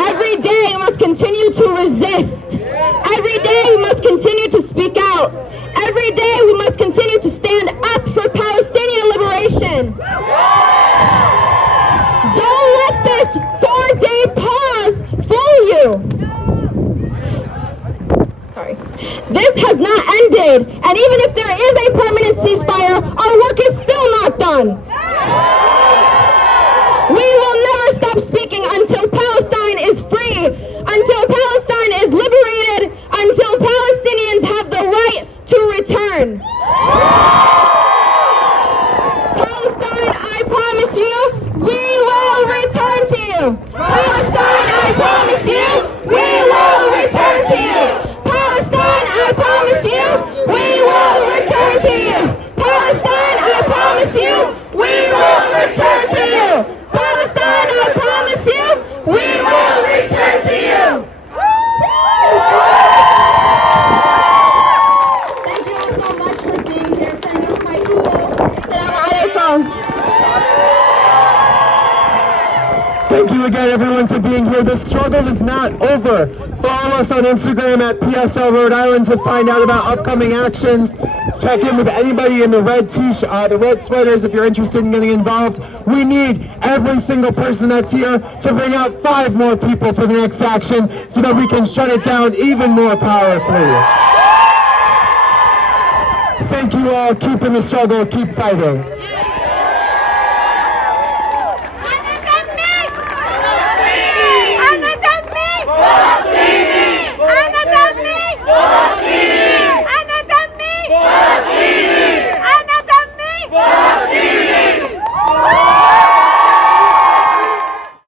Every day we must continue to resist. Every day we must continue to speak out. Every day we must continue to stand up for Palestinian liberation. Don't let this 4-day pause fool you. Sorry. This has not ended, and even if there is a permanent ceasefire, our work is still not done. We will never stop speaking until Palestine is free, until Palestine is liberated, until Palestinians have the right to return. Palestine, I promise you, we will return to you. Palestine, I promise you, we will return to you. Palestine, I promise you, we will return to you. Palestine, I promise you, we will return again, everyone, for being here. The struggle is not over. Follow us on Instagram at PSL Rhode Island to find out about upcoming actions. Check in with anybody in the red the red sweaters if you're interested in getting involved. We need every single person that's here to bring out 5 more people for the next action so that we can shut it down even more powerfully. Thank you all. Keep in the struggle. Keep fighting.